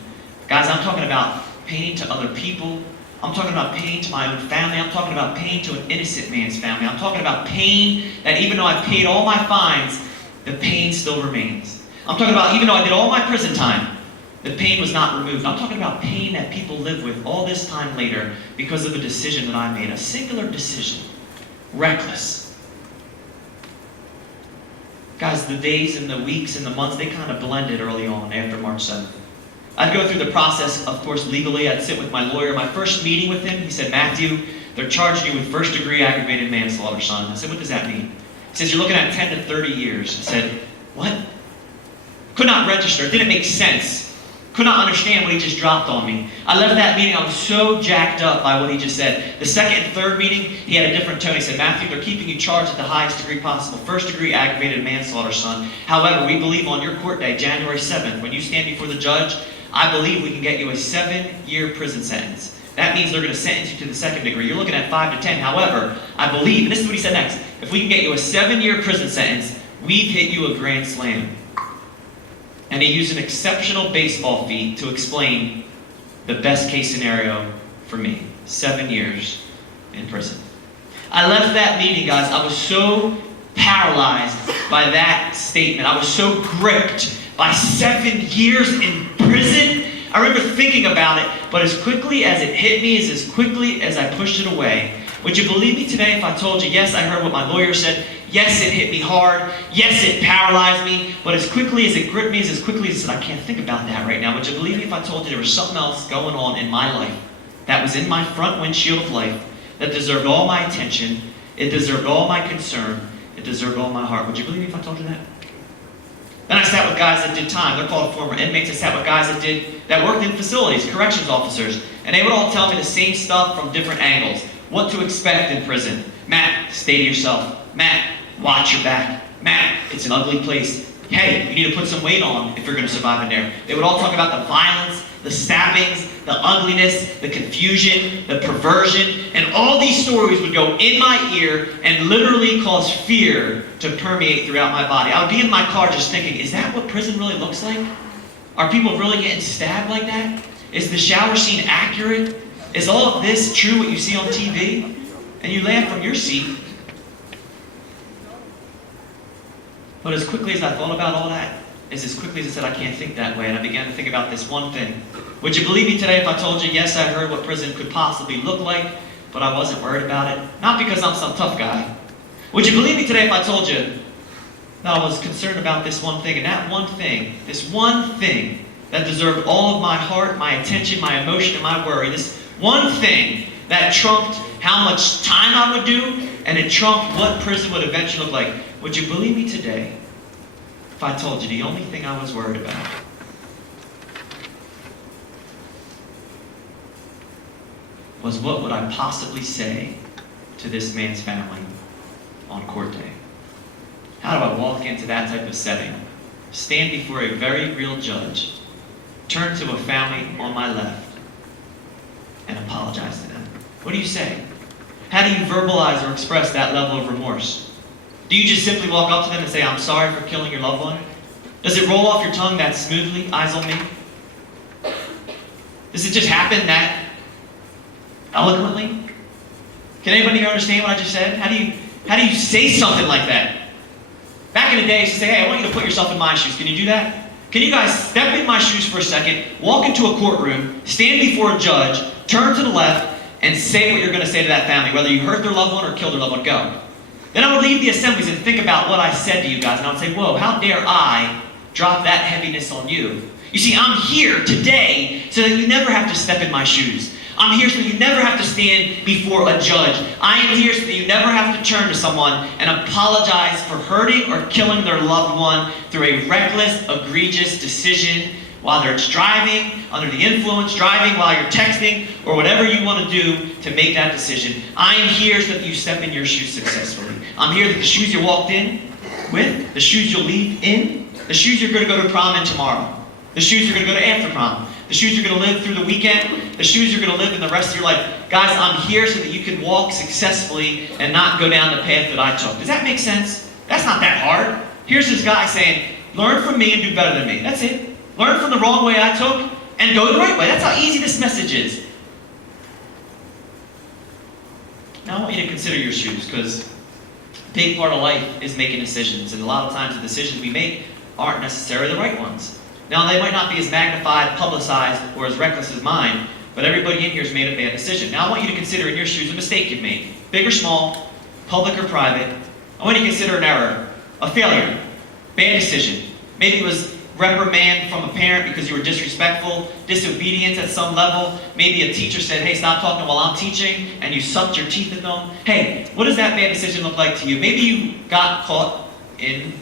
Guys, I'm talking about pain to other people. I'm talking about pain to my own family. I'm talking about pain to an innocent man's family. I'm talking about pain that even though I've paid all my fines, the pain still remains. I'm talking about even though I did all my prison time, the pain was not removed. I'm talking about pain that people live with all this time later because of a decision that I made, a singular decision. Reckless. Guys, the days and the weeks and the months, they kind of blended early on after March 7th. I'd go through the process, of course, legally. I'd sit with my lawyer. My first meeting with him, he said, Matthew, they're charging you with first degree aggravated manslaughter, son. I said, what does that mean? He says, you're looking at 10 to 30 years. I said, what? Could not register. It didn't make sense. Could not understand what he just dropped on me. I left that meeting, I was so jacked up by what he just said. The second and third meeting, he had a different tone. He said, Matthew, they're keeping you charged at the highest degree possible. First degree aggravated manslaughter, son. However, we believe on your court day, January 7th, when you stand before the judge, I believe we can get you a 7-year prison sentence. That means they're going to sentence you to the second degree. You're looking at 5 to 10. However, I believe, and this is what he said next, if we can get you a 7-year prison sentence, we've hit you a grand slam. And he used an exceptional baseball feat to explain the best case scenario for me. 7 years in prison. I left that meeting, guys. I was so paralyzed by that statement. I was so gripped by 7 years in prison. I remember thinking about it, but as quickly as it hit me is as quickly as I pushed it away. Would you believe me today if I told you, yes, I heard what my lawyer said, yes, it hit me hard, yes, it paralyzed me, but as quickly as it gripped me is as quickly as I said, I can't think about that right now. Would you believe me if I told you there was something else going on in my life that was in my front windshield of life that deserved all my attention, it deserved all my concern, it deserved all my heart. Would you believe me if I told you that? Then I sat with guys that did time. They're called former inmates. I sat with guys that worked in facilities, corrections officers, and they would all tell me the same stuff from different angles. What to expect in prison. Matt, stay to yourself. Matt, watch your back. Matt, it's an ugly place. Hey, you need to put some weight on if you're going to survive in there. They would all talk about the violence, the stabbings, the ugliness, the confusion, the perversion, and all these stories would go in my ear and literally cause fear to permeate throughout my body. I would be in my car just thinking, is that what prison really looks like? Are people really getting stabbed like that? Is the shower scene accurate? Is all of this true, what you see on TV? And you laugh from your seat. But as quickly as I thought about all that, is as quickly as I said, I can't think that way, and I began to think about this one thing. Would you believe me today if I told you, yes, I heard what prison could possibly look like, but I wasn't worried about it? Not because I'm some tough guy. Would you believe me today if I told you that I was concerned about this one thing, and that one thing, this one thing that deserved all of my heart, my attention, my emotion, and my worry, this one thing that trumped how much time I would do, and it trumped what prison would eventually look like. Would you believe me today if I told you the only thing I was worried about was what would I possibly say to this man's family on court day? How do I walk into that type of setting, stand before a very real judge, turn to a family on my left, and apologize to them? What do you say? How do you verbalize or express that level of remorse? Do you just simply walk up to them and say, I'm sorry for killing your loved one? Does it roll off your tongue that smoothly, eyes on me? Does it just happen that eloquently? Can anybody here understand what I just said? How do you say something like that? Back in the day, I used to say, hey, I want you to put yourself in my shoes. Can you do that? Can you guys step in my shoes for a second, walk into a courtroom, stand before a judge, turn to the left, and say what you're going to say to that family, whether you hurt their loved one or killed their loved one? Go. Then I would leave the assemblies and think about what I said to you guys, and I would say, whoa, how dare I drop that heaviness on you? You see, I'm here today so that you never have to step in my shoes. I'm here so that you never have to stand before a judge. I am here so that you never have to turn to someone and apologize for hurting or killing their loved one through a reckless, egregious decision while they're driving, under the influence, driving while you're texting, or whatever you want to do to make that decision. I am here so that you step in your shoes successfully. I'm here that the shoes you walked in with, the shoes you'll leave in, the shoes you're going to go to prom in tomorrow, the shoes you're going to go to after prom, the shoes you're going to live through the weekend, the shoes you're going to live in the rest of your life. Guys, I'm here so that you can walk successfully and not go down the path that I took. Does that make sense? That's not that hard. Here's this guy saying, learn from me and do better than me. That's it. Learn from the wrong way I took and go the right way. That's how easy this message is. Now I want you to consider your shoes, because a big part of life is making decisions, and a lot of times the decisions we make aren't necessarily the right ones. Now they might not be as magnified, publicized, or as reckless as mine, but everybody in here has made a bad decision. Now I want you to consider in your shoes a mistake you've made, big or small, public or private. I want you to consider an error, a failure, bad decision. Maybe it was reprimand from a parent because you were disrespectful, disobedience at some level. Maybe a teacher said, hey, stop talking while I'm teaching, and you sucked your teeth at them. Hey, what does that bad decision look like to you? Maybe you got caught in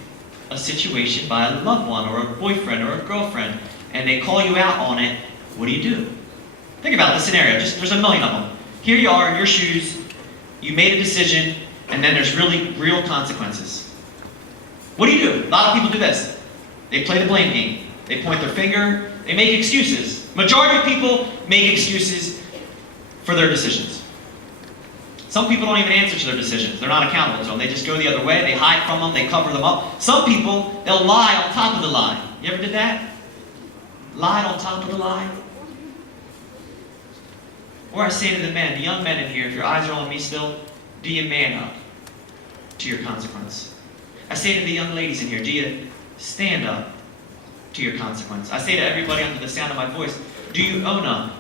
a situation by a loved one or a boyfriend or a girlfriend, and they call you out on it. What do? Think about the scenario. There's a million of them. Here you are in your shoes, you made a decision, and then there's really real consequences. What do? A lot of people do this. They play the blame game. They point their finger. They make excuses. Majority of people make excuses for their decisions. Some people don't even answer to their decisions. They're not accountable to them. They just go the other way. They hide from them. They cover them up. Some people, they'll lie on top of the lie. You ever did that? Lied on top of the lie? Or I say to the men, the young men in here, if your eyes are on me still, do you man up to your consequence? I say to the young ladies in here, do you stand up to your consequence? I say to everybody under the sound of my voice, do you own up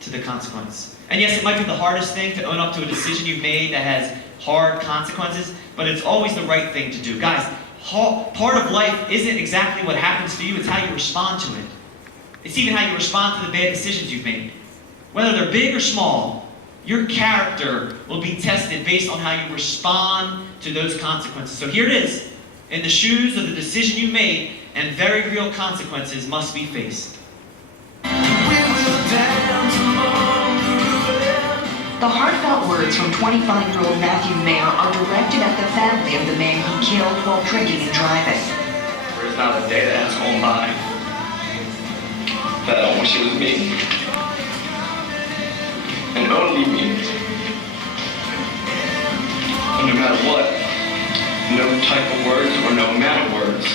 to the consequence? And yes, it might be the hardest thing to own up to a decision you've made that has hard consequences, but it's always the right thing to do. Guys, part of life isn't exactly what happens to you, it's how you respond to it. It's even how you respond to the bad decisions you've made. Whether they're big or small, your character will be tested based on how you respond to those consequences. So here it is, in the shoes of the decision you made, and very real consequences must be faced. The heartfelt words from 25-year-old Matthew Mayer are directed at the family of the man he killed while drinking and driving. There's not a day that has gone by that I don't wish it was me. And only me. And no matter what, no type of words or no amount of words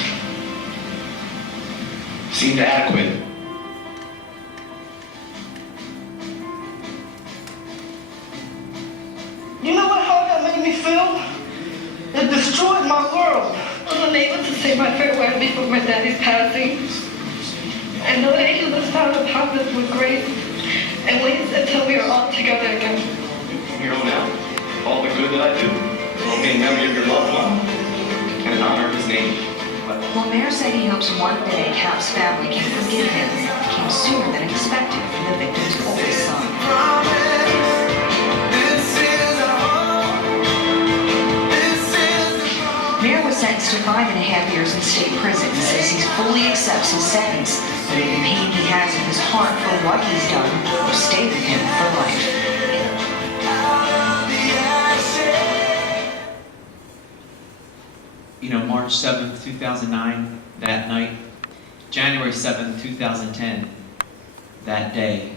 seemed adequate. You know how that made me feel? It destroyed my world. I was unable to say my farewell before my daddy's passing. I know that he was found upon us with grace and waits until we are all together again. From here on out, all the good that I do will be in memory of your loved one and in honor of his name. While Mayer said he hopes one day Cap's family can forgive him, came sooner than expected from the victim's oldest son. Mayer was sentenced to 5.5 years in state prison and says he fully accepts his sentence, but the pain he has in his heart for what he's done will stay with him for life. You know, March 7th, 2009, that night, January 7th, 2010, that day.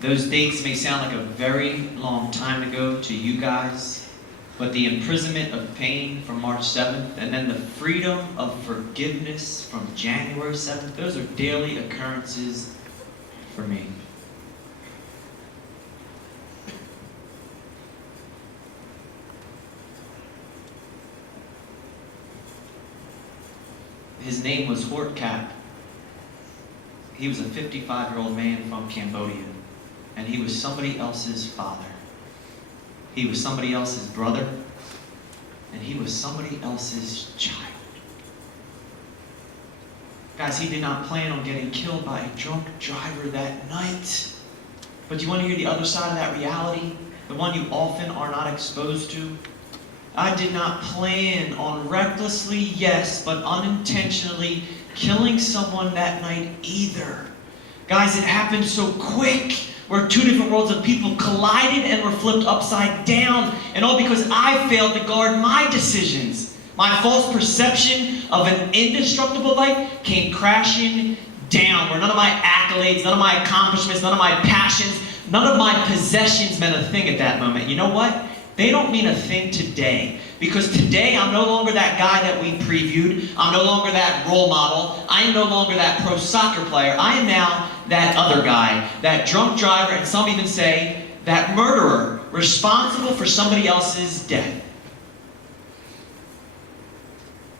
Those dates may sound like a very long time ago to you guys, but the imprisonment of pain from March 7th and then the freedom of forgiveness from January 7th, those are daily occurrences for me. His name was Hort Cap. He was a 55-year-old man from Cambodia, and he was somebody else's father. He was somebody else's brother, and he was somebody else's child. Guys, he did not plan on getting killed by a drunk driver that night. But you want to hear the other side of that reality? The one you often are not exposed to? I did not plan on recklessly, yes, but unintentionally killing someone that night either. Guys, it happened so quick, where two different worlds of people collided and were flipped upside down, and all because I failed to guard my decisions. My false perception of an indestructible life came crashing down, where none of my accolades, none of my accomplishments, none of my passions, none of my possessions meant a thing at that moment. You know what? They don't mean a thing today, because today I'm no longer that guy that we previewed. I'm no longer that role model. I am no longer that pro soccer player. I am now that other guy, that drunk driver, and some even say that murderer responsible for somebody else's death.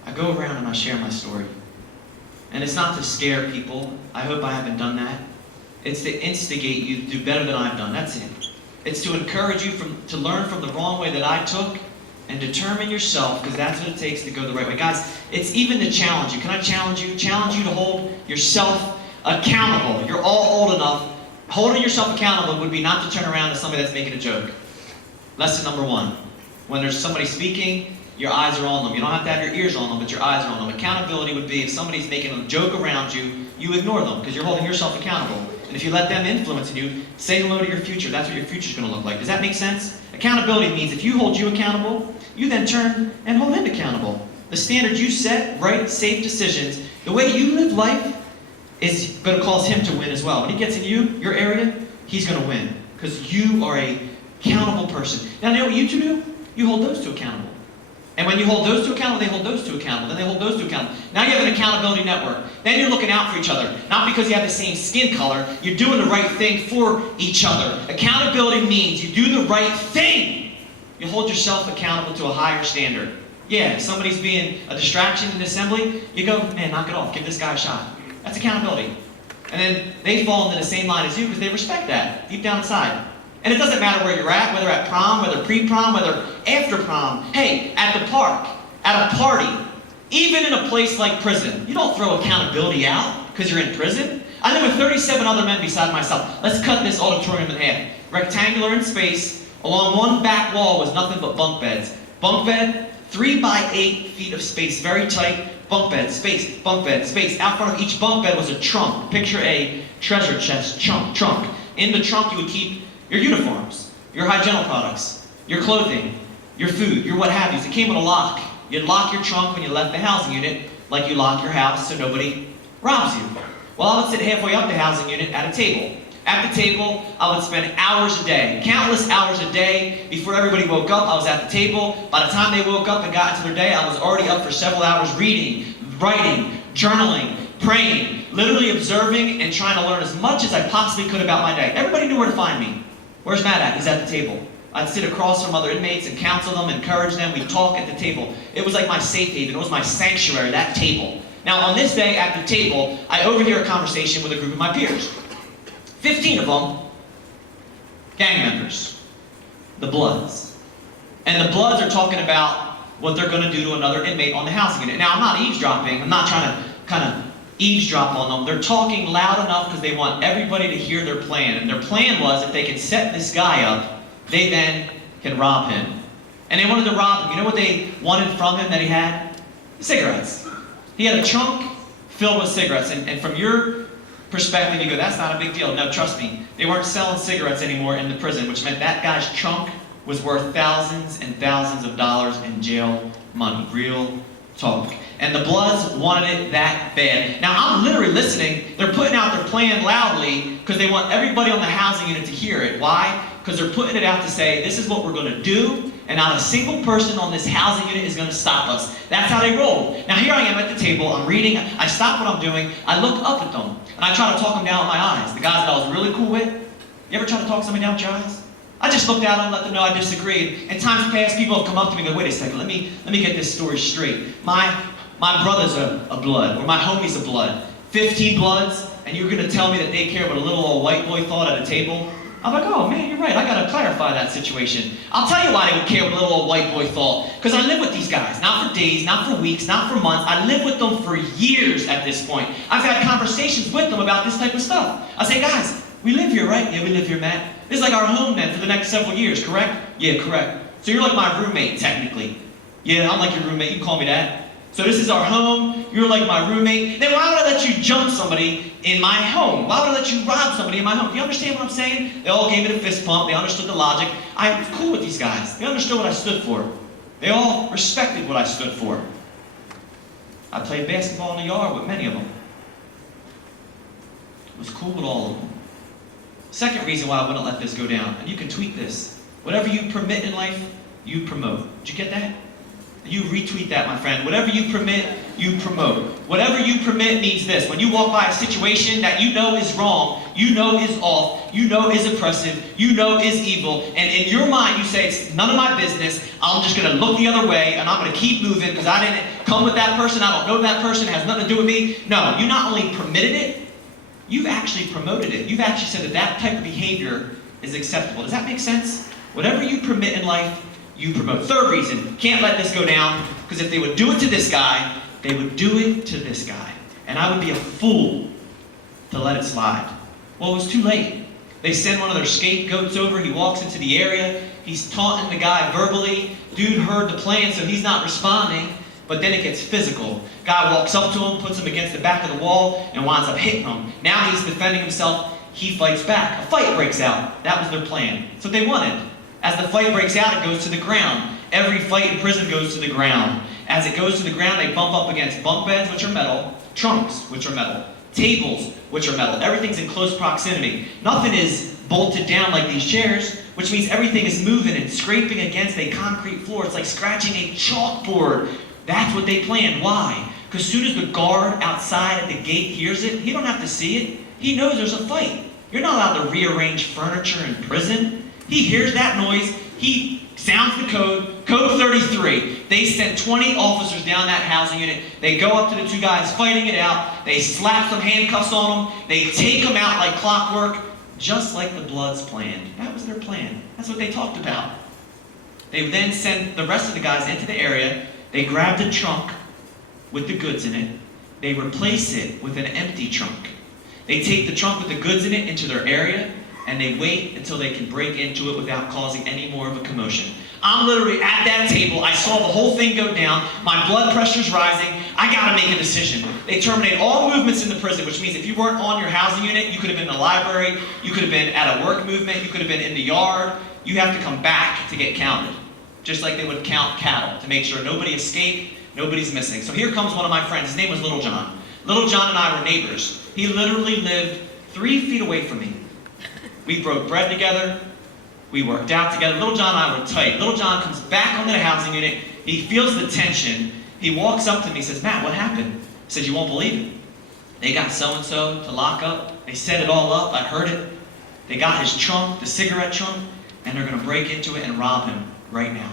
I go around and I share my story. And it's not to scare people. I hope I haven't done that. It's to instigate you to do better than I've done. That's it. It's to encourage you to learn from the wrong way that I took and determine yourself, because that's what it takes to go the right way. Guys, it's even to challenge you. Can I challenge you? Challenge you to hold yourself accountable. You're all old enough. Holding yourself accountable would be not to turn around to somebody that's making a joke. Lesson number one. When there's somebody speaking, your eyes are on them. You don't have to have your ears on them, but your eyes are on them. Accountability would be if somebody's making a joke around you, you ignore them because you're holding yourself accountable. And if you let them influence you, say hello to your future. That's what your future's going to look like. Does that make sense? Accountability means if you hold you accountable, you then turn and hold him accountable. The standard you set, right, safe decisions, the way you live life is going to cause him to win as well. When he gets in your area, he's going to win because you are a accountable person. Now, you know what you two do? You hold those two accountable. And when you hold those two accountable, they hold those two accountable. Then they hold those two accountable. Now you have an accountability network. Then you're looking out for each other. Not because you have the same skin color. You're doing the right thing for each other. Accountability means you do the right thing. You hold yourself accountable to a higher standard. Yeah, if somebody's being a distraction in the assembly, you go, man, knock it off, give this guy a shot. That's accountability. And then they fall into the same line as you because they respect that deep down inside. And it doesn't matter where you're at, whether at prom, whether pre-prom, whether after prom. Hey, at the park, at a party, even in a place like prison, you don't throw accountability out because you're in prison. I live with 37 other men beside myself. Let's cut this auditorium in half. Rectangular in space. Along one back wall was nothing but bunk beds. Bunk bed, 3 by 8 feet of space, very tight. Bunk bed, space, bunk bed, space. Out front of each bunk bed was a trunk. Picture a treasure chest, trunk. In the trunk you would keep your uniforms, your hygienic products, your clothing, your food, your what have yous. It came with a lock. You'd lock your trunk when you left the housing unit, like you lock your house so nobody robs you. Well, I would sit halfway up the housing unit at a table. At the table, I would spend hours a day, countless hours a day. Before everybody woke up, I was at the table. By the time they woke up and got into their day, I was already up for several hours reading, writing, journaling, praying, literally observing and trying to learn as much as I possibly could about my day. Everybody knew where to find me. Where's Matt at? He's at the table. I'd sit across from other inmates and counsel them, encourage them. We'd talk at the table. It was like my safe haven. It was my sanctuary, that table. Now, on this day at the table, I overhear a conversation with a group of my peers. 15 of them, gang members, the Bloods. And the Bloods are talking about what they're going to do to another inmate on the housing unit. Now, I'm not eavesdropping. I'm not trying to kind of eavesdrop on them. They're talking loud enough because they want everybody to hear their plan. And their plan was if they can set this guy up, they then can rob him. And they wanted to rob him. You know what they wanted from him that he had? Cigarettes. He had a trunk filled with cigarettes. And from your perspective, you go, that's not a big deal. No, trust me. They weren't selling cigarettes anymore in the prison, which meant that guy's trunk was worth thousands and thousands of dollars in jail money. Real talk. And the Bloods wanted it that bad. Now, I'm literally listening. They're putting out their plan loudly because they want everybody on the housing unit to hear it. Why? Because they're putting it out to say, this is what we're going to do, and not a single person on this housing unit is going to stop us. That's how they roll. Now, here I am at the table. I'm reading. I stop what I'm doing. I look up at them, and I try to talk them down with my eyes. The guys that I was really cool with. You ever try to talk somebody down with your eyes? I just looked at them and let them know I disagreed. In times past, people have come up to me and go, wait a second, let me get this story straight. My brother's a Blood, or my homie's a Blood. 15 Bloods, and you're going to tell me that they care what a little old white boy thought at a table? I'm like, oh man, you're right, I got to clarify that situation. I'll tell you why they would care what a little old white boy thought. Because I live with these guys, not for days, not for weeks, not for months. I live with them for years at this point. I've had conversations with them about this type of stuff. I say, guys, we live here, right? Yeah, we live here, Matt. This is like our home then for the next several years, correct? Yeah, correct. So you're like my roommate, technically. Yeah, I'm like your roommate, you can call me that. So this is our home, you're like my roommate. Then why would I let you jump somebody in my home? Why would I let you rob somebody in my home? Do you understand what I'm saying? They all gave it a fist pump, they understood the logic. I'm cool with these guys. They understood what I stood for. They all respected what I stood for. I played basketball in the yard with many of them. It was cool with all of them. Second reason why I wouldn't let this go down, and you can tweet this. Whatever you permit in life, you promote. Did you get that? You retweet that, my friend. Whatever you permit, you promote. Whatever you permit means this. When you walk by a situation that you know is wrong, you know is off, you know is oppressive, you know is evil, and in your mind you say, it's none of my business, I'm just going to look the other way, and I'm going to keep moving because I didn't come with that person, I don't know that person, it has nothing to do with me. No, you not only permitted it, you've actually promoted it. You've actually said that that type of behavior is acceptable. Does that make sense? Whatever you permit in life, you promote. Third reason, can't let this go down, because if they would do it to this guy, they would do it to this guy. And I would be a fool to let it slide. Well, it was too late. They send one of their scapegoats over, he walks into the area, he's taunting the guy verbally, dude heard the plan, so he's not responding, but then it gets physical. Guy walks up to him, puts him against the back of the wall, and winds up hitting him. Now he's defending himself, he fights back. A fight breaks out. That was their plan. That's what they wanted. As the fight breaks out, it goes to the ground. Every fight in prison goes to the ground. As it goes to the ground, they bump up against bunk beds, which are metal, trunks, which are metal, tables, which are metal. Everything's in close proximity. Nothing is bolted down like these chairs, which means everything is moving and scraping against a concrete floor. It's like scratching a chalkboard. That's what they planned. Why? Because as soon as the guard outside at the gate hears it, he don't have to see it. He knows there's a fight. You're not allowed to rearrange furniture in prison. He hears that noise, he sounds the code, Code 33, they send 20 officers down that housing unit. They go up to the two guys fighting it out. They slap some handcuffs on them. They take them out like clockwork, just like the Bloods planned. That was their plan. That's what they talked about. They would then send the rest of the guys into the area. They grab the trunk with the goods in it. They replace it with an empty trunk. They take the trunk with the goods in it into their area, and they wait until they can break into it without causing any more of a commotion. I'm literally at that table. I saw the whole thing go down. My blood pressure's rising. I gotta make a decision. They terminate all movements in the prison, which means if you weren't on your housing unit, you could have been in the library, you could have been at a work movement, you could have been in the yard. You have to come back to get counted. Just like they would count cattle to make sure nobody escaped, nobody's missing. So here comes one of my friends. His name was Little John. Little John and I were neighbors. He literally lived 3 feet away from me. We broke bread together. We worked out together. Little John and I were tight. Little John comes back onto the housing unit. He feels the tension. He walks up to me and says, Matt, what happened? I said, you won't believe it. They got so-and-so to lock up. They set it all up. I heard it. They got his trunk, the cigarette trunk, and they're going to break into it and rob him right now.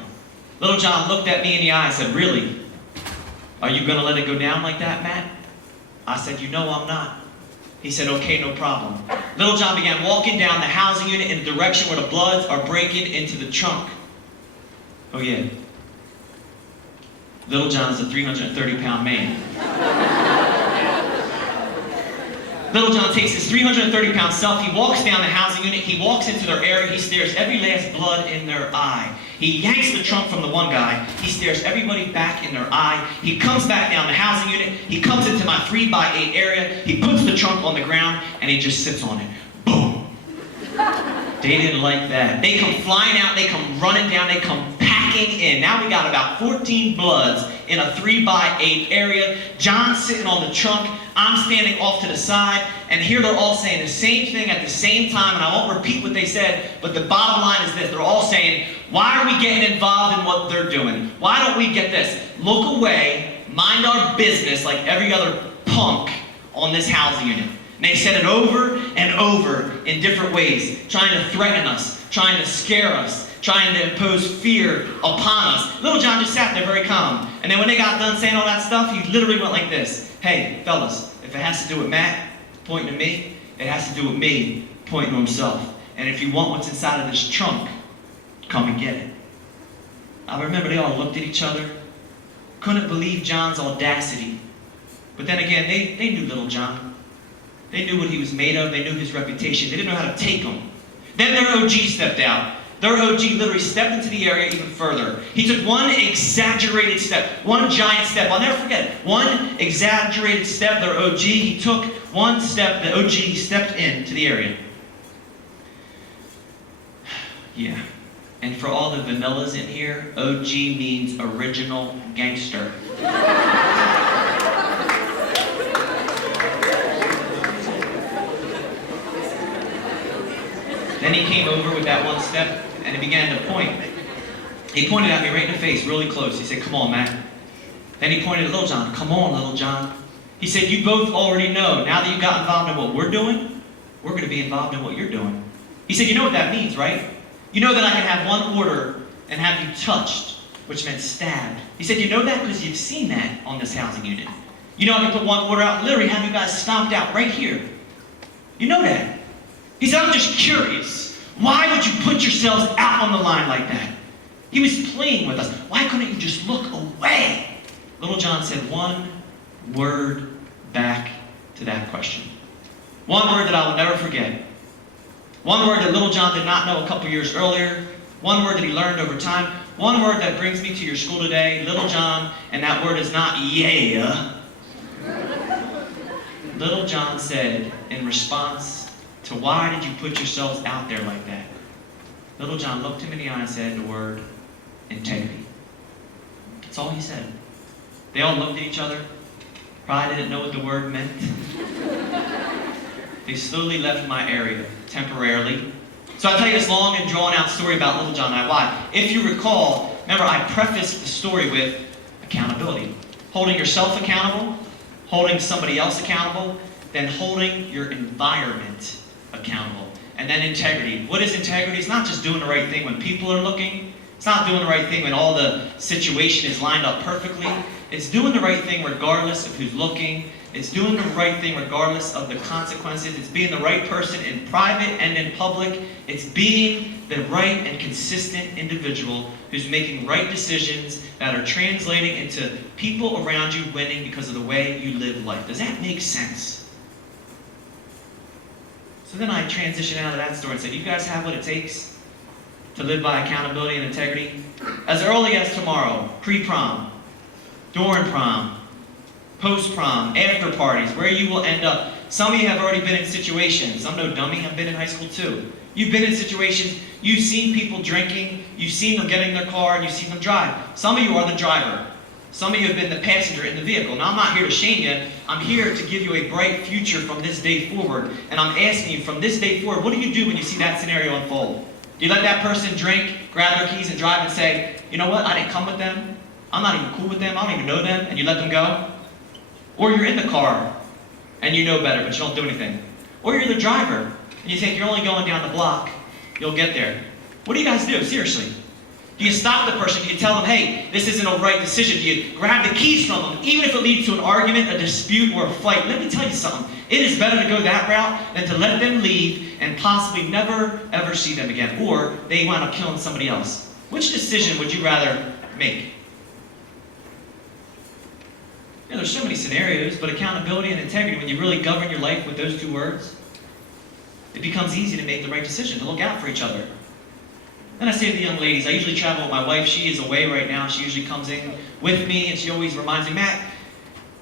Little John looked at me in the eye and said, really? Are you going to let it go down like that, Matt? I said, you know I'm not. He said, okay, no problem. Little John began walking down the housing unit in the direction where the Bloods are breaking into the trunk. Oh yeah. Little John is a 330-pound man. Little John takes his 330-pound self, he walks down the housing unit, he walks into their area, he stares every last blood in their eye. He yanks the trunk from the one guy, he stares everybody back in their eye, he comes back down the housing unit, he comes into my 3x8 area, he puts the trunk on the ground, and he just sits on it. Boom! They didn't like that. They come flying out, they come running down, they come packing in. Now we got about 14 Bloods in a 3x8 area. John's sitting on the trunk, I'm standing off to the side, and here they're all saying the same thing at the same time, and I won't repeat what they said, but the bottom line is this. They're all saying, why are we getting involved in what they're doing? Why don't we get this? Look away, mind our business like every other punk on this housing unit. And they said it over and over in different ways, trying to threaten us, trying to scare us, trying to impose fear upon us. Little John just sat there very calm. And then when they got done saying all that stuff, he literally went like this. Hey, fellas, if it has to do with Matt pointing to me, it has to do with me pointing to himself. And if you want what's inside of this trunk, come and get it. I remember they all looked at each other, couldn't believe John's audacity. But then again, they knew Little John. They knew what he was made of, they knew his reputation. They didn't know how to take him. Then their OG stepped out. Their OG literally stepped into the area even further. He took one exaggerated step, one giant step. I'll never forget it. One exaggerated step, their OG, he took one step, the OG stepped into the area. Yeah. And for all the vanillas in here, OG means original gangster. Then he came over with that one step and he began to point. He pointed at me right in the face, really close. He said, come on, Matt. Then he pointed at Little John. Come on, Little John. He said, you both already know. Now that you got involved in what we're doing, we're going to be involved in what you're doing. He said, you know what that means, right? You know that I can have one order and have you touched, which meant stabbed. He said, you know that because you've seen that on this housing unit. You know I can put one order out and literally have you guys stomped out right here. You know that. He said, I'm just curious. Why would you put yourselves out on the line like that? He was playing with us. Why couldn't you just look away? Little John said one word back to that question. One word that I will never forget. One word that Little John did not know a couple years earlier. One word that he learned over time. One word that brings me to your school today. Little John, and that word is not yeah. Little John said in response to why did you put yourselves out there like that? Little John looked him in the eye and said the word integrity. That's all he said. They all looked at each other. Probably didn't know what the word meant. They slowly left my area, temporarily. So I'll tell you this long and drawn out story about Little John and I. Why? If you recall, remember I prefaced the story with accountability. Holding yourself accountable, holding somebody else accountable, then holding your environment accountable. And then integrity. What is integrity? It's not just doing the right thing when people are looking. It's not doing the right thing when all the situation is lined up perfectly. It's doing the right thing regardless of who's looking. It's doing the right thing regardless of the consequences. It's being the right person in private and in public. It's being the right and consistent individual who's making right decisions that are translating into people around you winning because of the way you live life. Does that make sense? So then I transition out of that story and say, you guys have what it takes to live by accountability and integrity? As early as tomorrow, pre-prom, during prom, post-prom, after parties, where you will end up. Some of you have already been in situations. I'm no dummy, I've been in high school too. You've been in situations, you've seen people drinking, you've seen them get in their car, and you've seen them drive. Some of you are the driver. Some of you have been the passenger in the vehicle. Now, I'm not here to shame you. I'm here to give you a bright future from this day forward. And I'm asking you, from this day forward, what do you do when you see that scenario unfold? Do you let that person drink, grab their keys, and drive and say, you know what, I didn't come with them. I'm not even cool with them. I don't even know them. And you let them go? Or you're in the car, and you know better, but you don't do anything. Or you're the driver, and you think you're only going down the block. You'll get there. What do you guys do? Seriously. Do you stop the person? Do you tell them, hey, this isn't a right decision? Do you grab the keys from them, even if it leads to an argument, a dispute, or a fight? Let me tell you something. It is better to go that route than to let them leave and possibly never, ever see them again. Or they wind up killing somebody else. Which decision would you rather make? You know, there's so many scenarios, but accountability and integrity, when you really govern your life with those two words, it becomes easy to make the right decision, to look out for each other. Then I say to the young ladies, I usually travel with my wife. She is away right now. She usually comes in with me, and she always reminds me, Matt,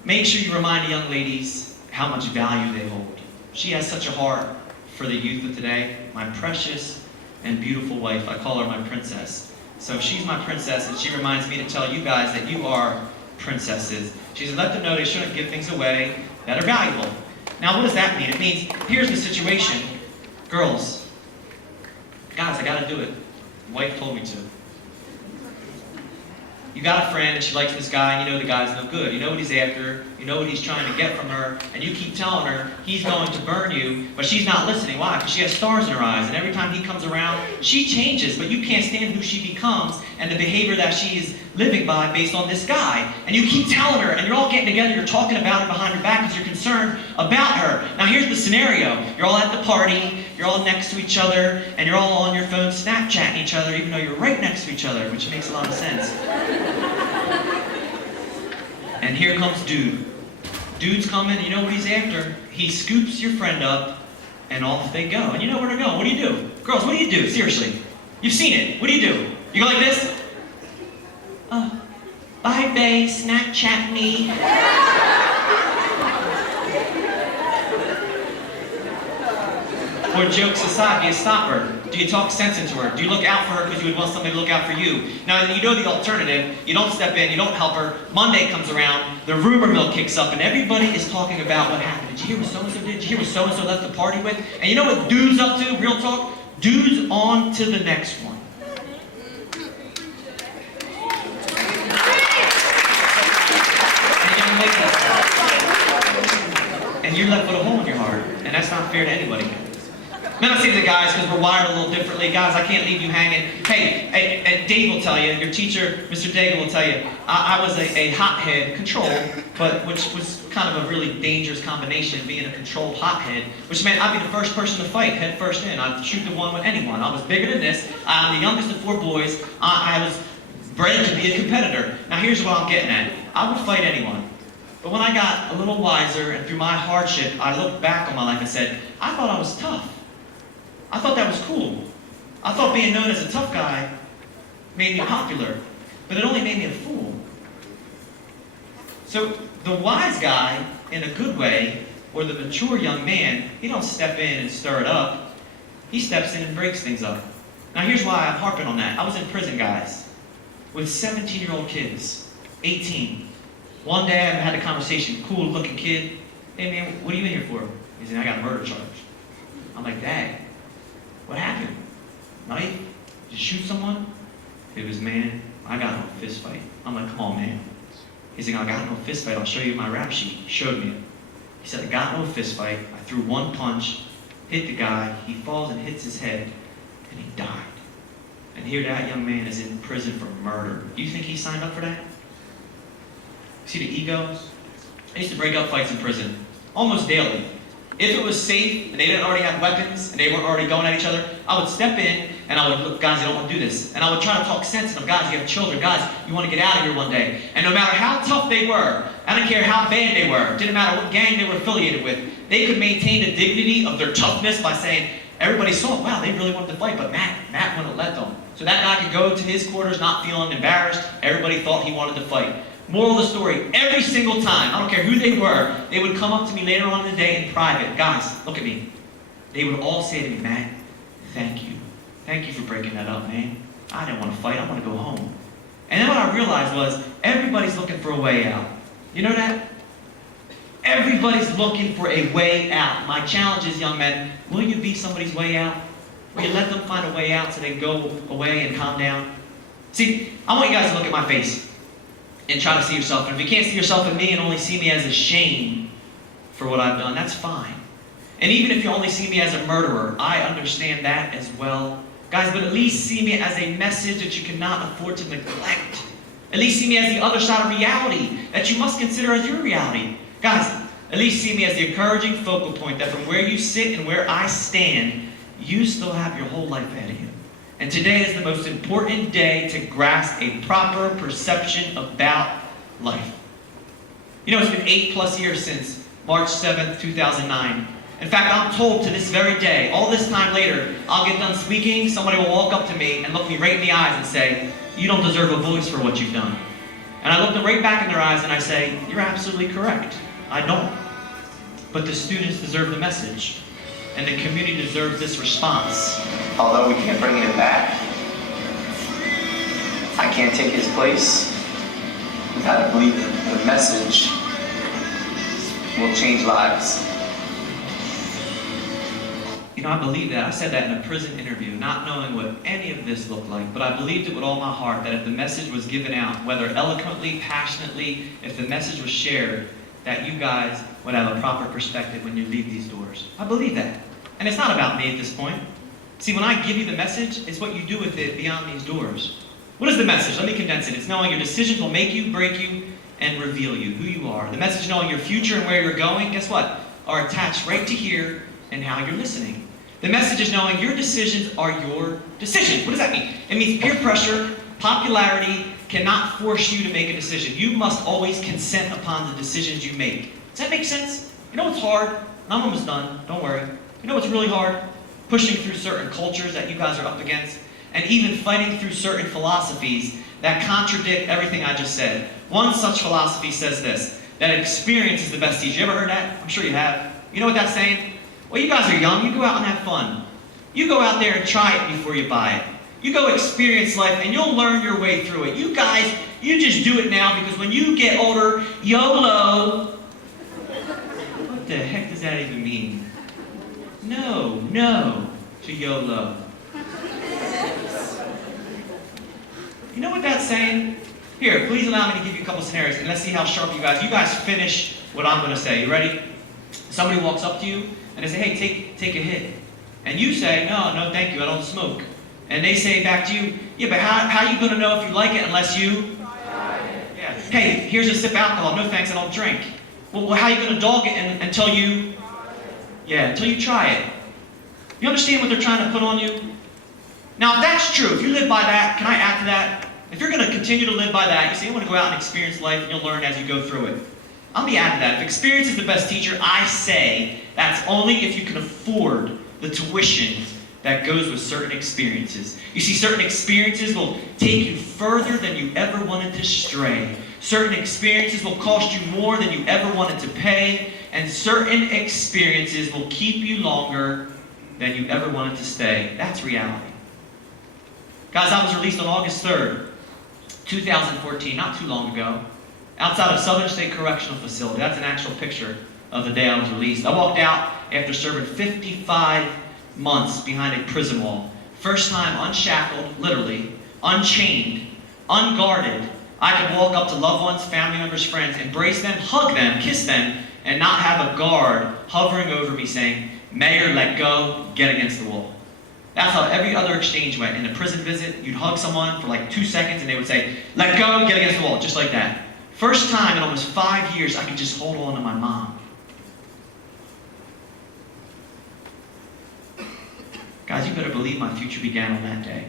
make sure you remind the young ladies how much value they hold. She has such a heart for the youth of today. My precious and beautiful wife. I call her my princess. So she's my princess, and she reminds me to tell you guys that you are princesses. She said, let them know they shouldn't give things away that are valuable. Now, what does that mean? It means, here's the situation. Girls, guys, I gotta do it. Wife told me to. You got a friend and she likes this guy and you know the guy's no good. You know what he's after. You know what he's trying to get from her. And you keep telling her he's going to burn you, but she's not listening. Why? Because she has stars in her eyes. And every time he comes around, she changes, but you can't stand who she becomes and the behavior that she is living by based on this guy. And you keep telling her, and you're all getting together, you're talking about her behind her back because you're concerned about her. Now here's the scenario. You're all at the party, you're all next to each other, and you're all on your phone Snapchatting each other, even though you're right next to each other, which makes a lot of sense. And here comes dude. Dude's coming, and you know what he's after? He scoops your friend up, and off they go. And you know where they're going. What do you do? Girls, what do you do? Seriously. You've seen it. What do? You go like this? Bye, babe. Snapchat me. Or jokes aside, do you stop her? Do you talk sense into her? Do you look out for her because you would want somebody to look out for you? Now, you know the alternative. You don't step in, you don't help her. Monday comes around, the rumor mill kicks up, and everybody is talking about what happened. Did you hear what so-and-so did? Did you hear what so-and-so left the party with? And you know what dude's up to? Real talk? Dude's on to the next one. And you're left with a hole in your heart. And that's not fair to anybody. Then I say to the guys, because we're wired a little differently, guys, I can't leave you hanging. Hey, Dave will tell you, your teacher, Mr. Daigle will tell you, I was a hothead, controlled, but which was kind of a really dangerous combination of being a controlled hothead, which meant I'd be the first person to fight, head first in. I'd shoot the one with anyone. I was bigger than this. I'm the youngest of 4 boys. I was bred to be a competitor. Now here's what I'm getting at. I would fight anyone. But when I got a little wiser and through my hardship, I looked back on my life and said, I thought I was tough. I thought that was cool. I thought being known as a tough guy made me popular, but it only made me a fool. So the wise guy, in a good way, or the mature young man, he don't step in and stir it up. He steps in and breaks things up. Now here's why I'm harping on that. I was in prison, guys, with 17-year-old kids, 18. One day I had a conversation, cool looking kid. Hey man, what are you in here for? He said, I got a murder charge. I'm like, Dad, what happened? Knife? Did you shoot someone? It was, man, I got in a fist fight. I'm like, come on, man. He's like, I got in a fist fight. I'll show you my rap sheet. He showed me it. He said, I got in a fist fight. I threw one punch, hit the guy. He falls and hits his head, and he died. And And here that young man is in prison for murder. Do you think he signed up for that? See the ego? I used to break up fights in prison, almost daily. If it was safe, and they didn't already have weapons, and they weren't already going at each other, I would step in, and I would look, guys, you don't want to do this. And I would try to talk sense to them. Guys, you have children. Guys, you want to get out of here one day. And no matter how tough they were, I don't care how bad they were, didn't matter what gang they were affiliated with, they could maintain the dignity of their toughness by saying, everybody saw, wow, they really wanted to fight, but Matt wouldn't let them. So that guy could go to his quarters not feeling embarrassed. Everybody thought he wanted to fight. Moral of the story, every single time, I don't care who they were, they would come up to me later on in the day in private. Guys, look at me. They would all say to me, Matt, thank you. Thank you for breaking that up, man. I didn't want to fight, I want to go home. And then what I realized was, everybody's looking for a way out. You know that? Everybody's looking for a way out. My challenge is, young men, will you be somebody's way out? Will you let them find a way out so they can go away and calm down? See, I want you guys to look at my face and try to see yourself. And if you can't see yourself in me and only see me as a shame for what I've done, that's fine. And even if you only see me as a murderer, I understand that as well. Guys, but at least see me as a message that you cannot afford to neglect. At least see me as the other side of reality that you must consider as your reality. Guys, at least see me as the encouraging focal point that from where you sit and where I stand, you still have your whole life ahead of you. And today is the most important day to grasp a proper perception about life. You know, it's been 8+ years since March 7th, 2009. In fact, I'm told to this very day, all this time later, I'll get done speaking, somebody will walk up to me and look me right in the eyes and say, you don't deserve a voice for what you've done. And I look them right back in their eyes and I say, you're absolutely correct. I don't. But the students deserve the message. And the community deserves this response. Although we can't bring him back, I can't take his place. We gotta believe that the message will change lives. You know, I believe that. I said that in a prison interview, not knowing what any of this looked like, but I believed it with all my heart that if the message was given out, whether eloquently, passionately, if the message was shared, that you guys would have a proper perspective when you leave these doors. I believe that. And it's not about me at this point. See, when I give you the message, it's what you do with it beyond these doors. What is the message? Let me condense it. It's knowing your decisions will make you, break you, and reveal you, who you are. The message knowing your future and where you're going, guess what? Are attached right to here and how you're listening. The message is knowing your decisions are your decisions. What does that mean? It means peer pressure, popularity, cannot force you to make a decision. You must always consent upon the decisions you make. Does that make sense? You know what's hard? I'm almost done. Don't worry. You know what's really hard? Pushing through certain cultures that you guys are up against, and even fighting through certain philosophies that contradict everything I just said. One such philosophy says this, that experience is the best teacher. You ever heard that? I'm sure you have. You know what that's saying? Well, you guys are young. You go out and have fun. You go out there and try it before you buy it. You go experience life and you'll learn your way through it. You guys, you just do it now because when you get older, YOLO. What the heck does that even mean? No to YOLO. You know what that's saying? Here, please allow me to give you a couple scenarios and let's see how sharp you guys finish what I'm going to say. You ready? Somebody walks up to you and they say, hey, take a hit. And you say, no, thank you, I don't smoke. And they say back to you, yeah, but how are you going to know if you like it unless you? Yeah. Hey, here's a sip of alcohol. No thanks, I don't drink. Well, how are you going to dog it until you? Yeah, until you try it. You understand what they're trying to put on you? Now, if that's true, if you live by that, can I add to that? If you're going to continue to live by that, you say, I want to go out and experience life, and you'll learn as you go through it. I'll be adding to that. If experience is the best teacher, I say that's only if you can afford the tuition that goes with certain experiences. You see, certain experiences will take you further than you ever wanted to stray. Certain experiences will cost you more than you ever wanted to pay. And certain experiences will keep you longer than you ever wanted to stay. That's reality. Guys, I was released on August 3rd, 2014, not too long ago, outside of Southern State Correctional Facility. That's an actual picture of the day I was released. I walked out after serving 55 months behind a prison wall. First time unshackled, literally, unchained, unguarded. I could walk up to loved ones, family members, friends, embrace them, hug them, kiss them, and not have a guard hovering over me saying, Mayor, let go, get against the wall. That's how every other exchange went. In a prison visit, you'd hug someone for like 2 seconds and they would say, let go, get against the wall, just like that. First time in almost 5 years I could just hold on to my mom. Guys, you better believe my future began on that day.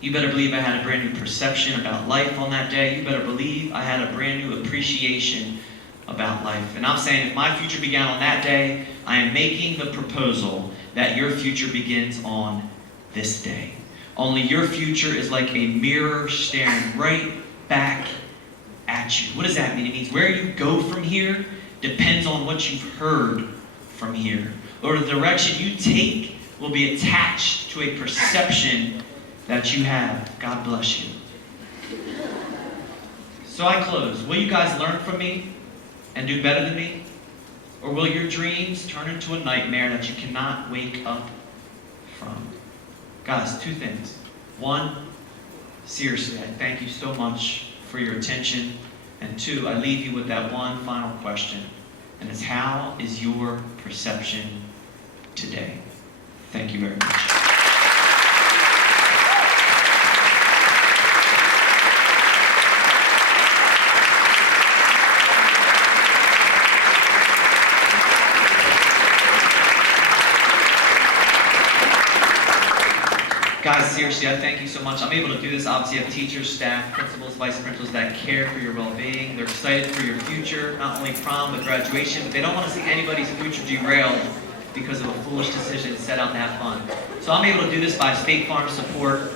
You better believe I had a brand new perception about life on that day. You better believe I had a brand new appreciation about life. And I'm saying if my future began on that day, I am making the proposal that your future begins on this day. Only your future is like a mirror staring right back at you. What does that mean? It means where you go from here depends on what you've heard from here. Or the direction you take will be attached to a perception that you have. God bless you. So I close. Will you guys learn from me and do better than me? Or will your dreams turn into a nightmare that you cannot wake up from? Guys, 2 things. 1, seriously, I thank you so much for your attention. And 2, I leave you with that one final question. And it's, how is your perception today? Thank you very much. Guys, seriously, I thank you so much. I'm able to do this. Obviously, I have teachers, staff, principals, vice principals that care for your well-being. They're excited for your future, not only prom, but graduation. But they don't want to see anybody's future derailed because of a foolish decision set out to have fun. So I'm able to do this by State Farm support.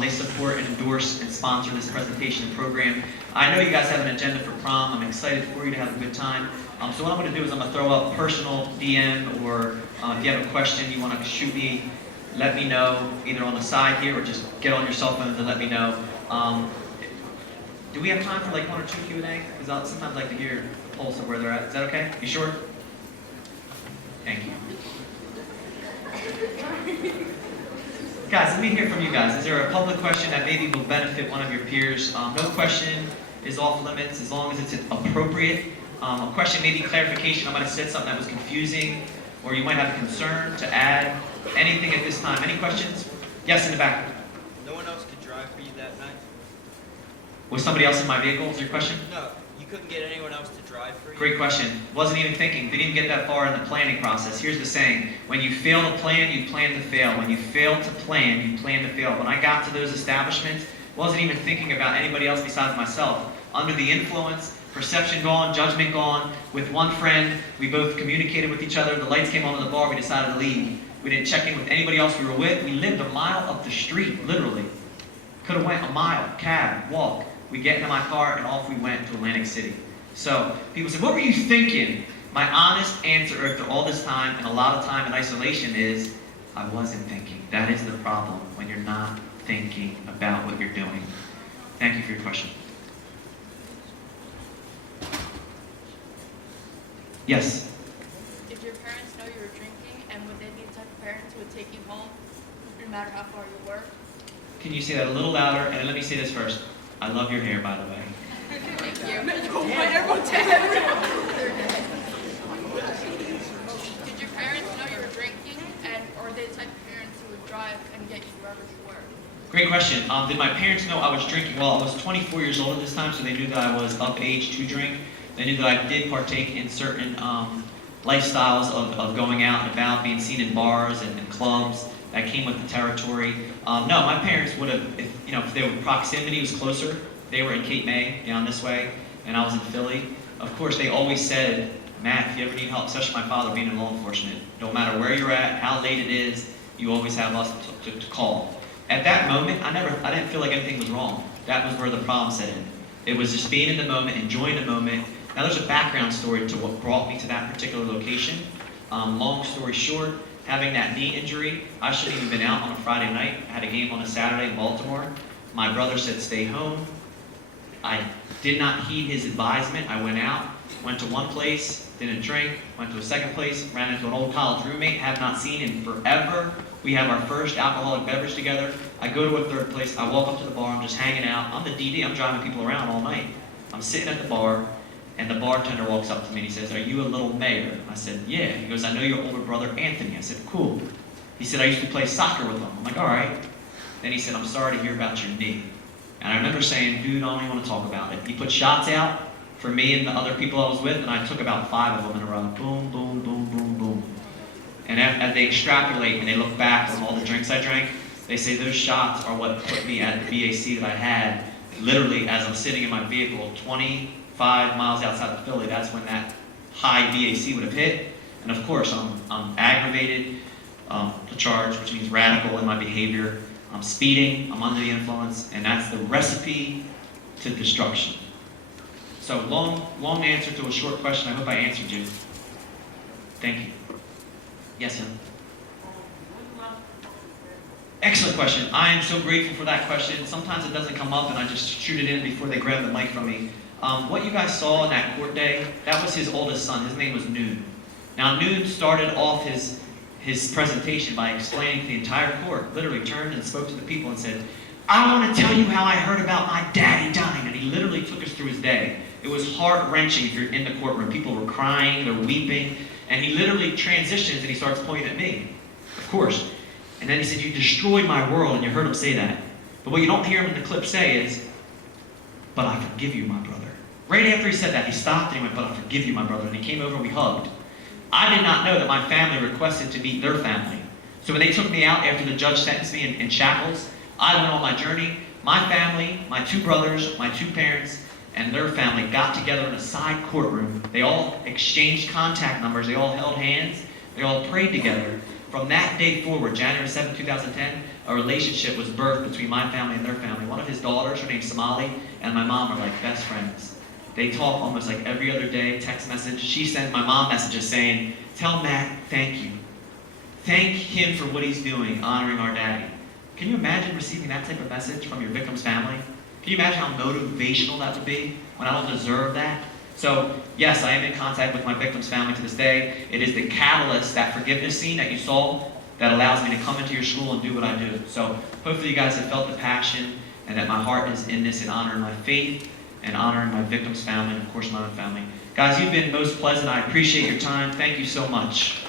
They support and endorse and sponsor this presentation and program. I know you guys have an agenda for prom. I'm excited for you to have a good time. So what I'm going to do is I'm going to throw up personal DM, or if you have a question you want to shoot me, let me know, either on the side here or just get on your cell phones and let me know. Do we have time for like 1 or 2 Q&A? Because I'll sometimes like to hear the pulse of where they're at. Is that okay? You sure? Thank you. Guys, let me hear from you guys. Is there a public question that maybe will benefit one of your peers? No question is off limits as long as it's appropriate. A question, maybe clarification. I might have said something that was confusing, or you might have a concern to add. Anything at this time? Any questions? Yes, in the back. No one else could drive for you that night? Was somebody else in my vehicle? Is your question? No, you couldn't get anyone else to drive for you? Great question. Wasn't even thinking. Didn't even get that far in the planning process. Here's the saying. When you fail to plan, you plan to fail. When you fail to plan, you plan to fail. When I got to those establishments, wasn't even thinking about anybody else besides myself. Under the influence, perception gone, judgment gone. With one friend, we both communicated with each other. The lights came on in the bar. We decided to leave. We didn't check in with anybody else we were with. We lived a mile up the street, literally. Could have went a mile, cab, walk. We get into my car and off we went to Atlantic City. So people say, what were you thinking? My honest answer after all this time and a lot of time in isolation is, I wasn't thinking. That is the problem, when you're not thinking about what you're doing. Thank you for your question. Yes? Did your parents know you were drinking, and would they be the type of parents who would take you home no matter how far you were? Can you say that a little louder? And let me say this first. I love your hair, by the way. Thank you. Did your parents know you were drinking, and or are they the type of parents who would drive and get you wherever you were? Great question. Did my parents know I was drinking? Well, I was 24 years old at this time, so they knew that I was of age to drink. They knew that I did partake in certain lifestyles of going out and about, being seen in bars and clubs. That came with the territory. No, my parents would have, if they were, proximity was closer. They were in Cape May, down this way, and I was in Philly. Of course, they always said, Matt, if you ever need help, especially my father being in law enforcement, no matter where you're at, how late it is, you always have us to call. At that moment, I didn't feel like anything was wrong. That was where the problem set in. It was just being in the moment, enjoying the moment. Now there's a background story to what brought me to that particular location. Long story short, having that knee injury, I shouldn't have even been out on a Friday night. I had a game on a Saturday in Baltimore. My brother said stay home. I did not heed his advisement. I went out, went to one place, didn't drink, went to a second place, ran into an old college roommate, have not seen in forever. We have our first alcoholic beverage together. I go to a third place, I walk up to the bar, I'm just hanging out. I'm the DD, I'm driving people around all night. I'm sitting at the bar, and the bartender walks up to me and he says, "Are you a little mayor?" I said, "Yeah." He goes, "I know your older brother, Anthony." I said, "Cool." He said, I used to play soccer with them. I'm like, all right. Then he said, I'm sorry to hear about your knee. And I remember saying, dude, I don't even want to talk about it. He put shots out for me and the other people I was with, and I took about 5 of them in a row. Boom, boom, boom, boom, boom. And as they extrapolate and they look back on all the drinks I drank, they say those shots are what put me at the BAC that I had, literally as I'm sitting in my vehicle 25 miles outside of Philly. That's when that high BAC would have hit. And of course, I'm aggravated to charge, which means radical in my behavior. I'm speeding, I'm under the influence, and that's the recipe to destruction. So long answer to a short question. I hope I answered you. Thank you. Yes, sir. Excellent question. I am so grateful for that question. Sometimes it doesn't come up and I just shoot it in before they grab the mic from me. What you guys saw in that court day, that was his oldest son. His name was Noon. Now Noon started off his presentation by explaining to the entire court, literally turned and spoke to the people and said, I want to tell you how I heard about my daddy dying. And he literally took us through his day. It was heart-wrenching if you're in the courtroom. People were crying, they're weeping. And he literally transitions and he starts pointing at me, of course. And then he said, you destroyed my world, and you heard him say that. But what you don't hear him in the clip say is, but I forgive you, my brother. Right after he said that, he stopped and he went, but I forgive you, my brother. And he came over and we hugged. I did not know that my family requested to meet their family. So when they took me out after the judge sentenced me in shackles, I went on my journey. My family, my 2 brothers, my 2 parents, and their family got together in a side courtroom. They all exchanged contact numbers. They all held hands. They all prayed together. From that day forward, January 7, 2010, a relationship was birthed between my family and their family. One of his daughters, her name's Somali, and my mom are like best friends. They talk almost like every other day, text message. She sent my mom messages saying, tell Matt, thank you. Thank him for what he's doing, honoring our daddy. Can you imagine receiving that type of message from your victim's family? Can you imagine how motivational that would be when I don't deserve that? So, yes, I am in contact with my victim's family to this day. It is the catalyst, that forgiveness scene that you saw, that allows me to come into your school and do what I do. So, hopefully you guys have felt the passion and that my heart is in this and honoring my faith and honoring my victim's family and, of course, my own family. Guys, you've been most pleasant. I appreciate your time. Thank you so much.